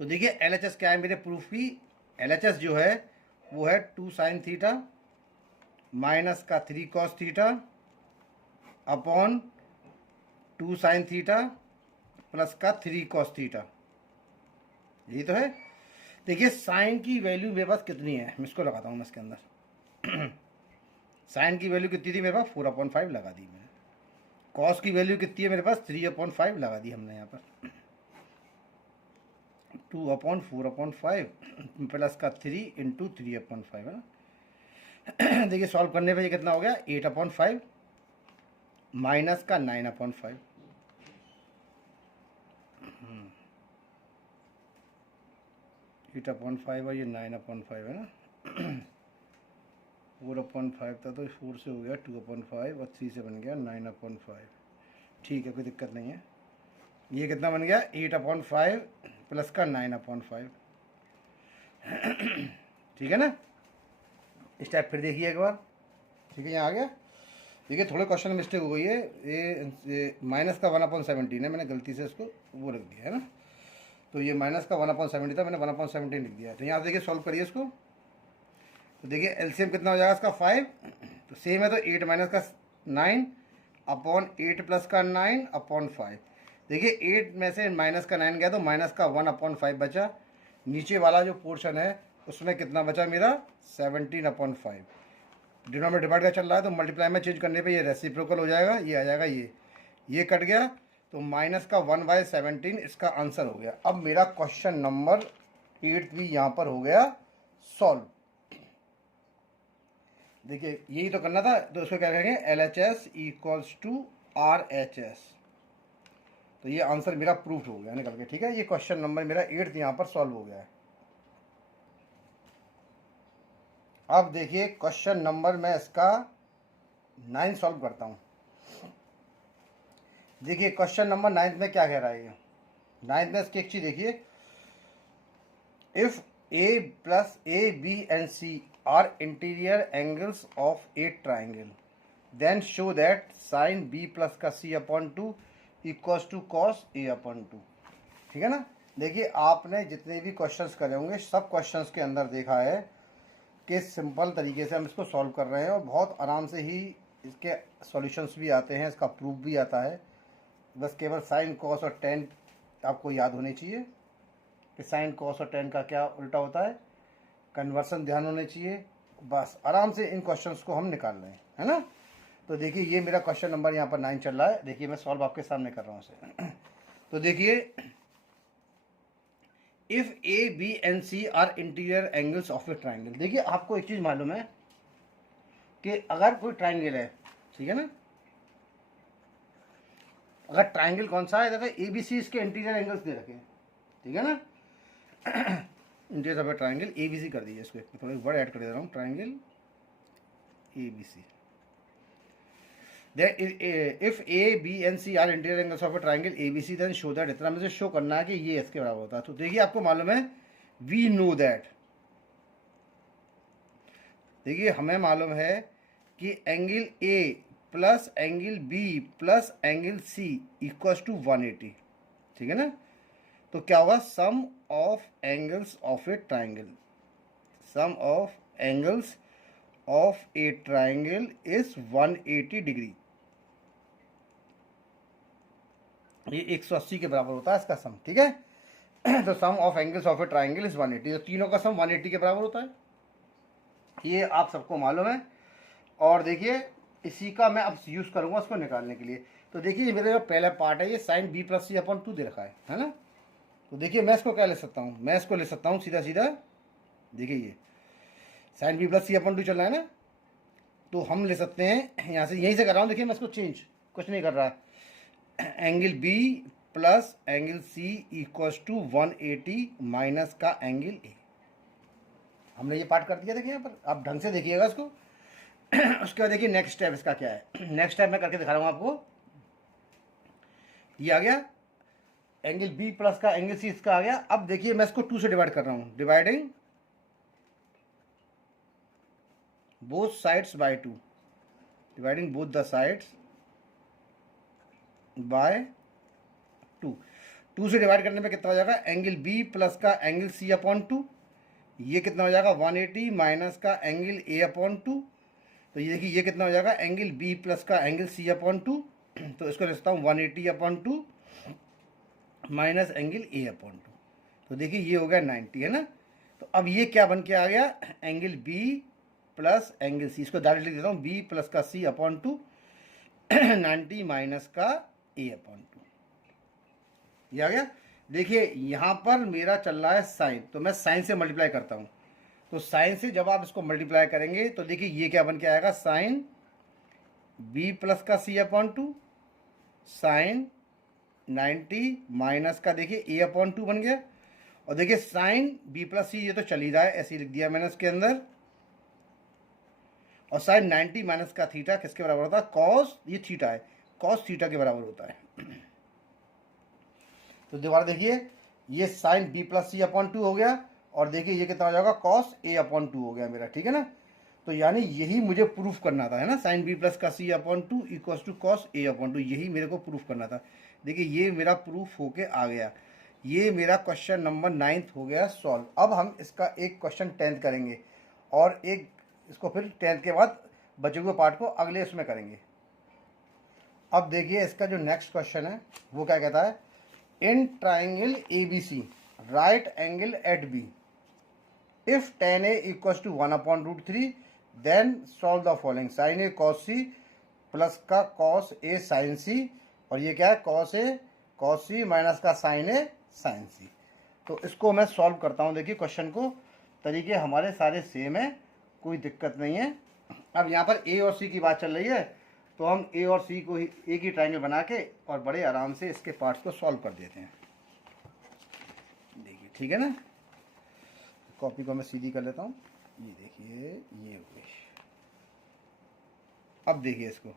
तो देखिए LHS क्या है मेरे प्रूफ की, LHS जो है वो है 2 साइन थीटा माइनस का 3 cos theta upon 2 sine theta plus का 3 कॉस थीटा, यही तो है। देखिए साइन की वैल्यू मेरे पास कितनी है, मैं इसको लगाता हूँ मैं इसके अंदर। साइन की वैल्यू कितनी थी मेरे पास 4/5 लगा दी मैंने। कॉस की वैल्यू कितनी है मेरे पास 3/5 लगा दी हमने यहाँ पर। 2/4/5 प्लस का 3 इंटू 3/5 है ना। देखिए सॉल्व करने पे ये कितना हो गया 8/5 माइनस का 9/5। 8/5 और ये 9/5 है ना। 4/5 था तो 4 से हो गया 2/5 और 3 से बन गया 9/5। ठीक है, कोई दिक्कत नहीं है। ये कितना बन गया 8/5 प्लस का 9/5। ठीक है ना। स्टेप फिर देखिए एक बार, ठीक है, यहाँ आ गया। देखिए थोड़े क्वेश्चन में मिस्टेक हो गई है, ये माइनस का 1/17 है, मैंने गलती से इसको वो रख दिया है ना। तो ये माइनस का 1/17 था, मैंने 1/17 लिख दिया। तो यहाँ देखिए सॉल्व करिए इसको। तो देखिए एलसीएम कितना हो जाएगा इसका 5, तो सेम है, तो 8 माइनस का 9 अपॉन 8 प्लस का 9/5। देखिए 8 में से माइनस का 9 गया तो माइनस का 1/5 बचा। नीचे वाला जो पोर्शन है उसमें कितना बचा मेरा 17/5। डिनोमिनेटर डिवाइड का चल रहा है तो मल्टीप्लाई में चेंज करने पे ये रेसिप्रोकल हो जाएगा, ये आ जाएगा, ये कट गया, तो माइनस का 1/17 इसका आंसर हो गया। अब मेरा क्वेश्चन नंबर 8 भी यहाँ पर हो गया सॉल्व। देखिए यही तो करना था, तो उसको क्या करेंगे LHS इक्वल्स टू RHS। तो ये आंसर मेरा प्रूफ हो गया निकल के, ठीक है। ये क्वेश्चन नंबर मेरा 8 यहाँ पर सॉल्व हो गया है। अब देखिए क्वेश्चन नंबर मैं इसका 9 सॉल्व करता हूँ। देखिए क्वेश्चन नंबर 9 में क्या कह रहा है ये, 9 में इसकी एक चीज देखिए, if A plus A, B and C are interior angles of a triangle, then show that sin B plus का C/2 equals to cos A/2। ठीक है ना। देखिए आपने जितने भी क्वेश्चंस करे होंगे सब क्वेश्चंस के अंदर देखा है कि सिंपल तरीके से हम इसको सॉल्व कर रहे हैं और बहुत आराम से ही इसके सॉल्यूशंस भी आते हैं, इसका प्रूफ भी आता है। बस केवल साइन कॉस और टेन आपको याद होनी चाहिए कि साइन कॉस और टेन का क्या उल्टा होता है, कन्वर्सन ध्यान होने चाहिए। बस आराम से इन क्वेश्चंस को हम निकाल रहे हैं, है ना। तो देखिए ये मेरा क्वेश्चन नंबर यहाँ पर 9 चल रहा है। देखिए मैं सॉल्व आपके सामने कर रहा हूँ उसे। तो देखिए if A, B and C are interior angles of a triangle. देखिए आपको एक चीज़ मालूम है कि अगर कोई ट्राइंगल है, ठीक है ना, अगर ट्राइंगल कौन सा है, देखो ABC इसके इंटीरियर एंगल्स दे रखे हैं, ठीक है ना। Interior of a triangle ABC कर दीजिए, इसको थोड़ा वर्ड ऐड कर दे रहा हूँ, triangle ABC। If A, B and C are interior angles of a triangle ABC, then show that, इतना मुझे शो करना है कि ये इसके बराबर होता है। तो देखिए आपको मालूम है, वी नो दैट, देखिए हमें मालूम है कि angle A plus angle B plus angle C equals to 180, ठीक है ना। तो क्या होगा, sum of angles of a triangle, sum of angles of a triangle is 180 degree. ये 180 के बराबर होता है इसका सम, ठीक है। तो sum of angles of a triangle is 180, तो तीनों का सम 180 के बराबर होता है, ये आप सबको मालूम है। और देखिए इसी का मैं अब यूज़ करूँगा उसको निकालने के लिए। तो देखिए ये मेरा जो पहला पार्ट है, ये साइन बी प्लस सी अपॉन 2 दे रखा है ना। तो देखिए मैं इसको क्या ले सकता हूँ, मैं इसको ले सकता हूँ सीधा सीधा, देखिए ये साइन बी प्लस सी अपॉन 2 चल रहा है ना, तो हम ले सकते हैं यहाँ से, यहीं से कर रहा हूँ, देखिए मैं इसको चेंज कुछ नहीं कर रहा, angle B plus angle C equals to 180 minus का एंगल ए। हमने ये पार्ट कर दिया, देखिए यहाँ पर आप ढंग से देखिएगा इसको। उसके बाद देखिए नेक्स्ट स्टेप इसका क्या है, नेक्स्ट स्टेप मैं करके दिखा रहा हूँ आपको। ये आ गया एंगल बी प्लस का एंगल सी इसका आ गया। अब देखिए मैं इसको 2 से डिवाइड कर रहा हूँ, dividing both sides by 2, dividing both the sides by 2। 2 से डिवाइड करने पे कितना हो जाएगा, एंगल बी प्लस का एंगल सी अपॉन 2, ये कितना हो जाएगा 180 माइनस का एंगल ए अपॉन 2। तो ये देखिए ये कितना हो जाएगा, एंगल बी प्लस का एंगल सी अपॉन 2, तो इसको लिखता हूँ 180 upon 2 minus angle A upon 2। तो देखिए ये हो गया 90, है ना। तो अब ये क्या बन के आ गया, angle B plus angle C, इसको डायरेक्ट लिख देता हूँ बी प्लस का सी अपॉन 2 90 माइनस का ए अपॉन 2, ये आ गया। देखिए यहाँ पर मेरा चल रहा है साइन, तो मैं साइन से मल्टीप्लाई करता हूँ। तो साइन से जब आप इसको मल्टीप्लाई करेंगे तो देखिए ये क्या बन के आएगा, साइन बी प्लस का सी अपॉन 2 साइन 90 माइनस का देखिए ए अपॉन 2 बन गया। और देखिए साइन बी प्लस सी ये तो चल ही रहा है, ऐसे ही लिख दिया मैंने इसके अंदर। और साइन 90 माइनस का थीटा किसके बराबर होता है, कॉस, ये थीटा है, कॉस थीटा के बराबर होता है। तो दोबारा देखिए ये साइन बी प्लस सी अपॉन 2 हो गया, और देखिए ये कितना हो जाएगा, कॉस ए अपॉन 2 हो गया मेरा, ठीक है ना। तो यानी यही मुझे प्रूफ करना था, है ना, साइन बी प्लस का C upon 2 equals to cos A upon 2, यही मेरे को प्रूफ करना था। देखिए ये मेरा प्रूफ होके आ गया, ये मेरा क्वेश्चन नंबर 9 हो गया सॉल्व। अब हम इसका एक क्वेश्चन 10th करेंगे, और एक इसको फिर 10th के बाद बचे हुए पार्ट को अगले इसमें करेंगे। अब देखिए इसका जो नेक्स्ट क्वेश्चन है वो क्या कहता है, in triangle A B C right angle at B if tan a equals to 1/√3 then solve the following, sin A cos C plus का कॉस ए साइन सी, और ये क्या है, cos A cos C minus का sin A sin C. तो इसको मैं solve करता हूँ। देखिए क्वेश्चन को, तरीके हमारे सारे सेम है, कोई दिक्कत नहीं है। अब यहाँ पर ए और सी की बात चल रही है, तो हम ए और सी को ही एक ही ट्राइंगल बना के और बड़े आराम से इसके पार्ट्स को सॉल्व कर देते हैं। देखिए ठीक है ना, कॉपी को मैं सीधी कर लेता हूँ, ये देखिए ये हो गई। अब देखिए इसको,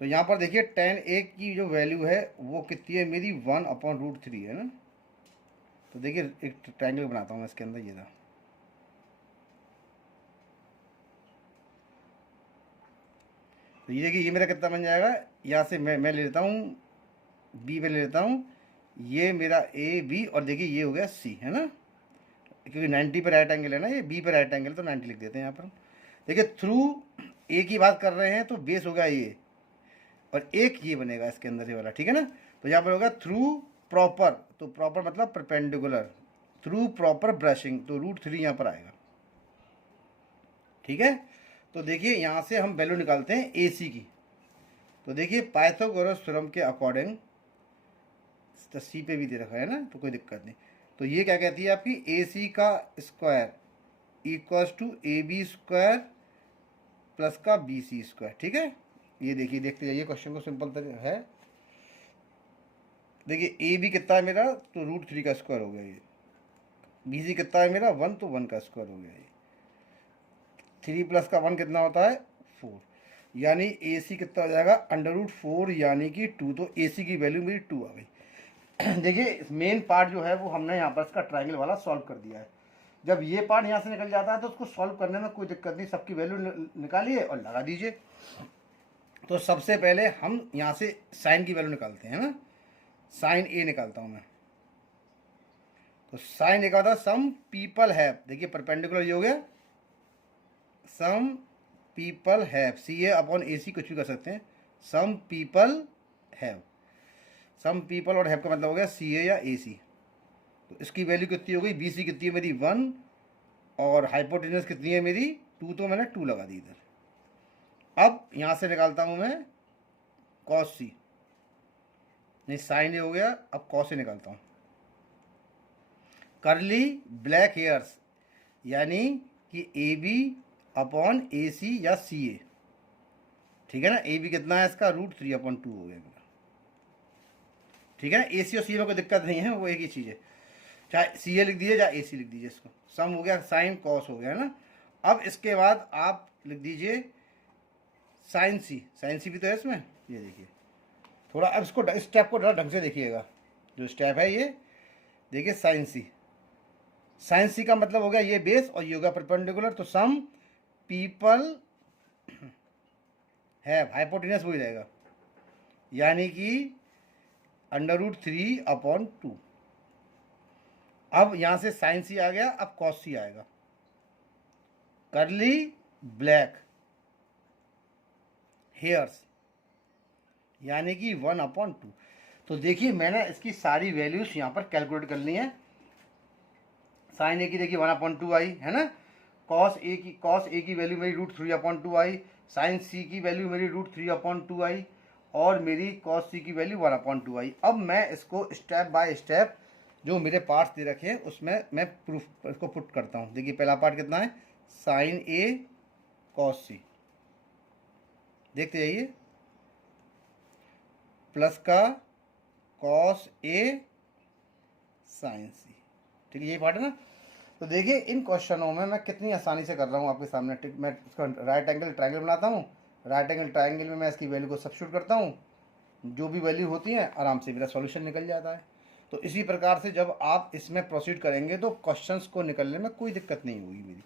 तो यहाँ पर देखिए tan a की जो वैल्यू है वो कितनी है मेरी, 1/√3 है ना। तो देखिए एक ट्राइंगल बनाता हूँ मैं इसके अंदर, ये था। तो ये देखिए ये मेरा कितना बन जाएगा, यहाँ से मैं ले लेता हूँ बी पे ले लेता हूँ, ये मेरा ए बी, और देखिए ये हो गया सी, है ना, क्योंकि 90 पे राइट एंगल है ना, ये बी पे राइट एंगल, तो 90 लिख देते हैं यहाँ पर। देखिए थ्रू ए की बात कर रहे हैं तो बेस होगा ये, और एक ये बनेगा इसके अंदर ये वाला, ठीक है ना। तो यहाँ पर होगा थ्रू प्रॉपर, तो प्रॉपर मतलब परपेंडिकुलर, थ्रू प्रॉपर ब्रशिंग, तो √3 यहाँ पर आएगा, ठीक है। तो देखिए यहाँ से हम वैल्यू निकालते हैं ए सी की। तो देखिए पाइथागोरस थ्योरम के अकॉर्डिंग, तो सी पे भी दे रखा है ना, तो कोई दिक्कत नहीं। तो ये क्या कहती है आपकी, ए सी का square equals to A B square plus का बी सी स्क्वायर, ठीक है। ये देखिए देखते जाइए क्वेश्चन को, सिंपल है। देखिए ए बी कितना है मेरा, तो √3 का स्क्वायर हो गया, ये बी सी कितना है मेरा 1, तो 1 का स्क्वायर हो गया, ये 3 प्लस का 1 कितना होता है 4, यानी ए सी कितना हो जाएगा √4 यानी कि 2, तो ए सी की वैल्यू मेरी 2 आ गई। देखिए मेन पार्ट जो है वो हमने यहाँ पर इसका ट्राइंगल वाला सॉल्व कर दिया है। जब ये पार्ट यहाँ से निकल जाता है तो उसको सॉल्व करने में कोई दिक्कत नहीं, सबकी वैल्यू निकालिए और लगा दीजिए। तो सबसे पहले हम यहाँ से साइन की वैल्यू निकालते हैं ना, साइन ए निकालता हूँ मैं। तो साइन ए का होता है सम पीपल हैव, देखिए परपेंडिकुलर ये हो गया, some people have, C A upon A C कुछ भी कर सकते हैं, some people have, some people और हैव का मतलब हो गया सी ए या ए सी। तो इसकी वैल्यू कितनी हो गई, बी सी कितनी है मेरी 1 और हाइपोटेनस कितनी है मेरी 2, तो मैंने 2 लगा दी इधर। अब यहाँ से निकालता हूँ मैं कॉस सी, नहीं साइन ए हो गया, अब कॉस से निकालता हूँ। करली ब्लैक हेयर्स यानी कि ए बी अपॉन ए सी या सी ए, ठीक है ना। ए बी कितना है इसका √3/2 हो गया मेरा, ठीक है ना। ए सी और सी में कोई दिक्कत नहीं है, वो एक ही चीज़ है, चाहे सी ए लिख दीजिए चाहे ए सी लिख दीजिए। इसको सम हो गया, साइन कॉस हो गया है ना। अब इसके बाद आप लिख दीजिए साइन सी, साइन सी भी तो है इसमें, ये देखिए थोड़ा, अब इसको स्टेप को थोड़ा ढंग से देखिएगा, जो स्टेप है ये देखिए साइन सी, साइन सी का मतलब हो गया ये बेस और ये होगा परपेंडिकुलर, तो सम पीपल हैव, हाइपोटेनस वही रहेगा, यानी कि √3/2। अब यहां से साइन सी आ गया, अब कॉस सी आएगा। करली ब्लैक हेयर्स यानी कि 1/2। तो देखिए मैंने इसकी सारी वैल्यूज यहां पर कैलकुलेट कर ली हैं। साइन ए की देखिए 1/2 आई है ना, कॉस ए की वैल्यू मेरी √3/2 आई, साइन सी की वैल्यू मेरी √3/2 आई और मेरी कॉस सी की वैल्यू 1/2 आई। अब मैं इसको स्टेप बाय स्टेप जो मेरे पार्ट्स दे रखे हैं उसमें मैं प्रूफ इसको पुट करता हूँ। देखिए पहला पार्ट कितना है, साइन ए कॉस सी, देखते जाइए, प्लस का कॉस ए साइन सी, ठीक है, यही पार्ट है ना। तो देखिए इन क्वेश्चनों में मैं कितनी आसानी से कर रहा हूँ आपके सामने, मैं इसका राइट एंगल ट्रायंगल बनाता हूँ, राइट एंगल ट्रायंगल में मैं इसकी वैल्यू को सब्स्टिट्यूट करता हूँ, जो भी वैल्यू होती है आराम से मेरा सॉल्यूशन निकल जाता है। तो इसी प्रकार से जब आप इसमें प्रोसीड करेंगे तो क्वेश्चंस को निकलने में कोई दिक्कत नहीं होगी मेरी।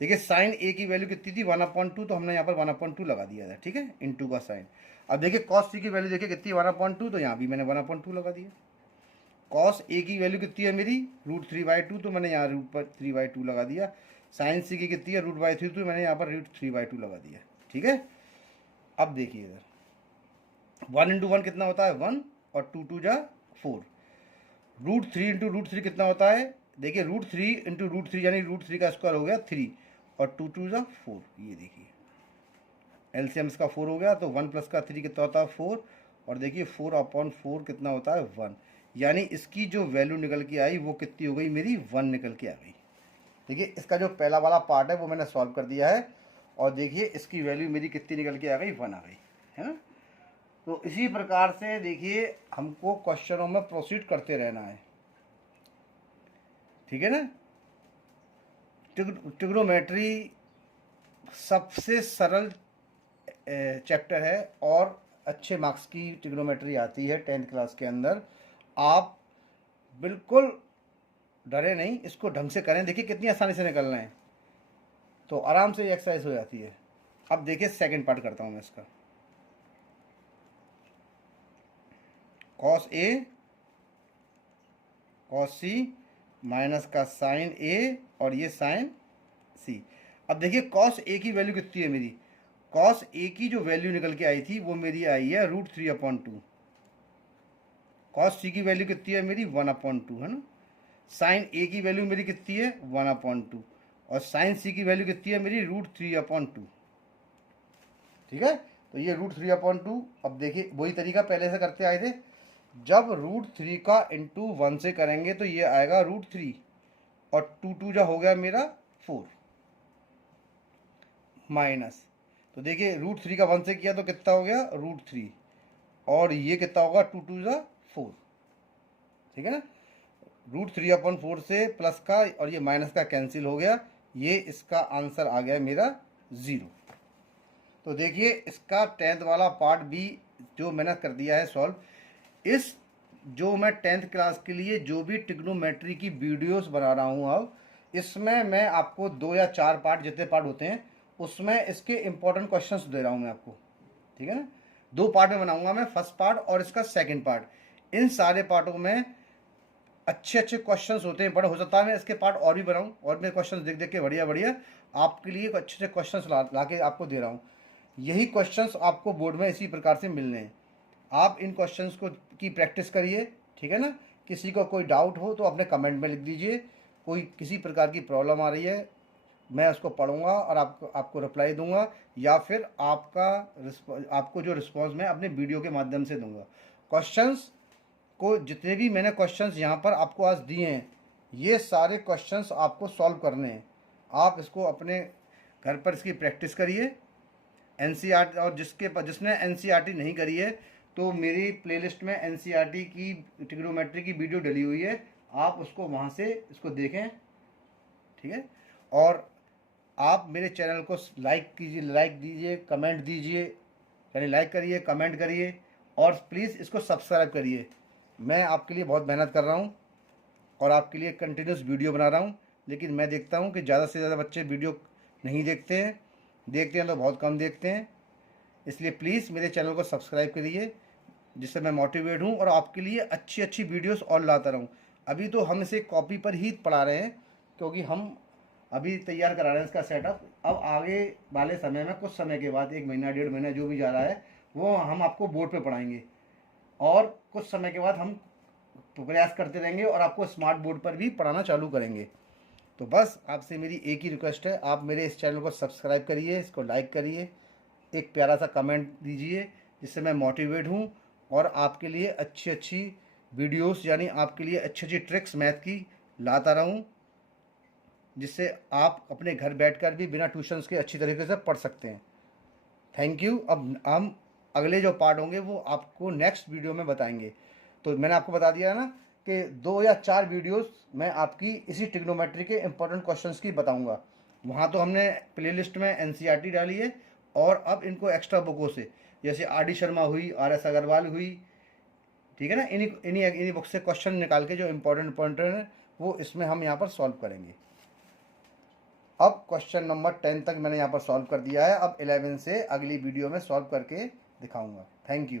देखिए साइन ए की वैल्यू कितनी थी 1/2, तो हमने यहाँ पर 1/2 लगा दिया था, ठीक है, इनटू का साइन। अब देखिए कॉस सी की वैल्यू देखिए कितनी 1/2, तो यहाँ भी मैंने 1/2 लगा दिया। कॉस ए की वैल्यू कितनी है मेरी √3/2, तो मैंने यहाँ √3/2 लगा दिया। साइन सी की कितनी है √3, तो मैंने यहाँ पर √3/2 लगा दिया, ठीक है। अब देखिए इधर 1 × 1 कितना होता है 1 और 2 2 जा 4, √3 × √3 कितना होता है, देखिए √3 × √3 यानी √3 का स्क्वायर हो गया 3 और 2 2 जा 4, ये देखिए एलसीएम इसका 4 हो गया, तो 1 + का 3 कितना होता है 4 और देखिए 4/4 कितना होता है 1, यानी इसकी जो वैल्यू निकल के आई वो कितनी हो गई मेरी 1 निकल के आ गई। देखिए इसका जो पहला वाला पार्ट है वो मैंने सॉल्व कर दिया है और देखिए इसकी वैल्यू मेरी कितनी निकल के आ गई 1 आ गई, है ना। तो इसी प्रकार से देखिए हमको क्वेश्चनों में प्रोसीड करते रहना है, ठीक है ना। ट्रिग्नोमेट्री सबसे सरल चैप्टर है और अच्छे मार्क्स की ट्रिग्नोमेट्री आती है 10th क्लास के अंदर। आप बिल्कुल डरे नहीं, इसको ढंग से करें, देखिए कितनी आसानी से निकल रहे हैं, तो आराम से एक्सरसाइज हो जाती है। अब देखिए सेकंड पार्ट करता हूं मैं इसका, cos A cos C minus का साइन ए और ये साइन सी। अब देखिए कॉस ए की वैल्यू कितनी है मेरी, कॉस ए की जो वैल्यू निकल के आई थी वो मेरी आई है √3/2, कॉस सी की वैल्यू कितनी है मेरी 1/2, है ना। साइन ए की वैल्यू मेरी कितनी है 1/2 और साइन सी की वैल्यू कितनी है मेरी √3/2, ठीक है। तो ये √3/2। अब देखिए वही तरीका पहले से करते आए थे, जब √3 का इंटू 1 से करेंगे तो ये आएगा √3 और 2 2 जा हो गया मेरा 4 माइनस, तो देखिए √3 का 1 से किया तो कितना हो गया √3 और ये कितना होगा 2 2 जा 4, ठीक है ना। √3/4 से प्लस का और ये माइनस का कैंसिल हो गया, ये इसका आंसर आ गया मेरा 0। तो देखिए इसका 10th वाला पार्ट भी जो मैंने कर दिया है सॉल्व। इस जो मैं 10th क्लास के लिए जो भी ट्रिग्नोमेट्री की वीडियोस बना रहा हूँ अब, इसमें मैं आपको 2 या 4 पार्ट जितने पार्ट होते हैं उसमें इसके इंपॉर्टेंट क्वेश्चंस दे रहा हूँ मैं आपको, ठीक है ना। 2 पार्ट में बनाऊंगा मैं, फर्स्ट पार्ट और इसका सेकंड पार्ट। इन सारे पार्टों में अच्छे अच्छे क्वेश्चंस होते हैं, बड़ा हो सकता है मैं इसके पार्ट और भी बनाऊं, और मैं क्वेश्चंस देख देख के बढ़िया बढ़िया आपके लिए अच्छे अच्छे क्वेश्चंस ला के आपको दे रहा हूं। यही क्वेश्चंस आपको बोर्ड में इसी प्रकार से मिलने हैं। आप इन क्वेश्चंस को की प्रैक्टिस करिए, ठीक है ना। किसी को कोई डाउट हो तो अपने कमेंट में लिख दीजिए। कोई किसी प्रकार की प्रॉब्लम आ रही है, मैं उसको पढ़ूंगा और आपको रिप्लाई दूंगा, या फिर आपको जो रिस्पॉन्स मैं अपने वीडियो के माध्यम से दूंगा। क्वेश्चंस को जितने भी मैंने क्वेश्चंस यहाँ पर आपको आज दिए हैं, ये सारे क्वेश्चंस आपको सॉल्व करने हैं। आप इसको अपने घर पर इसकी प्रैक्टिस करिए। एनसीईआरटी, और जिसने एनसीईआरटी नहीं करी है तो मेरी प्लेलिस्ट में एनसीईआरटी की ट्रिग्नोमेट्री की वीडियो डली हुई है, आप उसको वहाँ से इसको देखें, ठीक है। और आप मेरे चैनल को लाइक कीजिए, लाइक दीजिए, कमेंट दीजिए, यानी लाइक करिए, कमेंट करिए, और प्लीज़ इसको सब्सक्राइब करिए। मैं आपके लिए बहुत मेहनत कर रहा हूँ और आपके लिए कंटिन्यूस वीडियो बना रहा हूँ, लेकिन मैं देखता हूँ कि ज़्यादा से ज़्यादा बच्चे वीडियो नहीं देखते हैं तो बहुत कम देखते हैं। इसलिए प्लीज़ मेरे चैनल को सब्सक्राइब करिए, जिससे मैं मोटिवेट हूँ और आपके लिए अच्छी अच्छी वीडियोस और लाता रहूँ। अभी तो हम इसे कॉपी पर ही पढ़ा रहे हैं, क्योंकि हम अभी तैयार करा रहे हैं इसका सेटअप। अब आगे वाले समय में, कुछ समय के बाद, 1 महीना 1.5 महीना जो भी जा रहा है, वो हम आपको बोर्ड पे पढ़ाएंगे, और कुछ समय के बाद हम प्रयास करते रहेंगे और आपको स्मार्ट बोर्ड पर भी पढ़ाना चालू करेंगे। तो बस आपसे मेरी एक ही रिक्वेस्ट है, आप मेरे इस चैनल को सब्सक्राइब करिए, इसको लाइक करिए, एक प्यारा सा कमेंट दीजिए, जिससे मैं मोटिवेट हूँ और आपके लिए अच्छी अच्छी वीडियोस, यानी आपके लिए अच्छी अच्छी ट्रिक्स मैथ की लाता रहूँ, जिससे आप अपने घर बैठकर भी बिना ट्यूशन्स के अच्छी तरीके से पढ़ सकते हैं। Thank you. अब हम अगले जो पार्ट होंगे वो आपको नेक्स्ट वीडियो में बताएंगे। तो मैंने आपको बता दिया ना कि 2 या 4 वीडियोस मैं आपकी इसी ट्रिग्नोमेट्री के इंपॉर्टेंट क्वेश्चंस की बताऊंगा। वहाँ तो हमने प्लेलिस्ट में एनसीईआरटी डाली है, और अब इनको एक्स्ट्रा बुकों से, जैसे आर.डी. शर्मा हुई, आर.एस. अग्रवाल हुई, ठीक है ना, इन्हीं बुक से क्वेश्चन निकाल के जो इंपॉर्टेंट हैं वो इसमें हम यहाँ पर सॉल्व करेंगे। अब क्वेश्चन नंबर 10 तक मैंने यहाँ पर सॉल्व कर दिया है। अब 11 से अगली वीडियो में सॉल्व करके दिखाऊंगा। Thank you.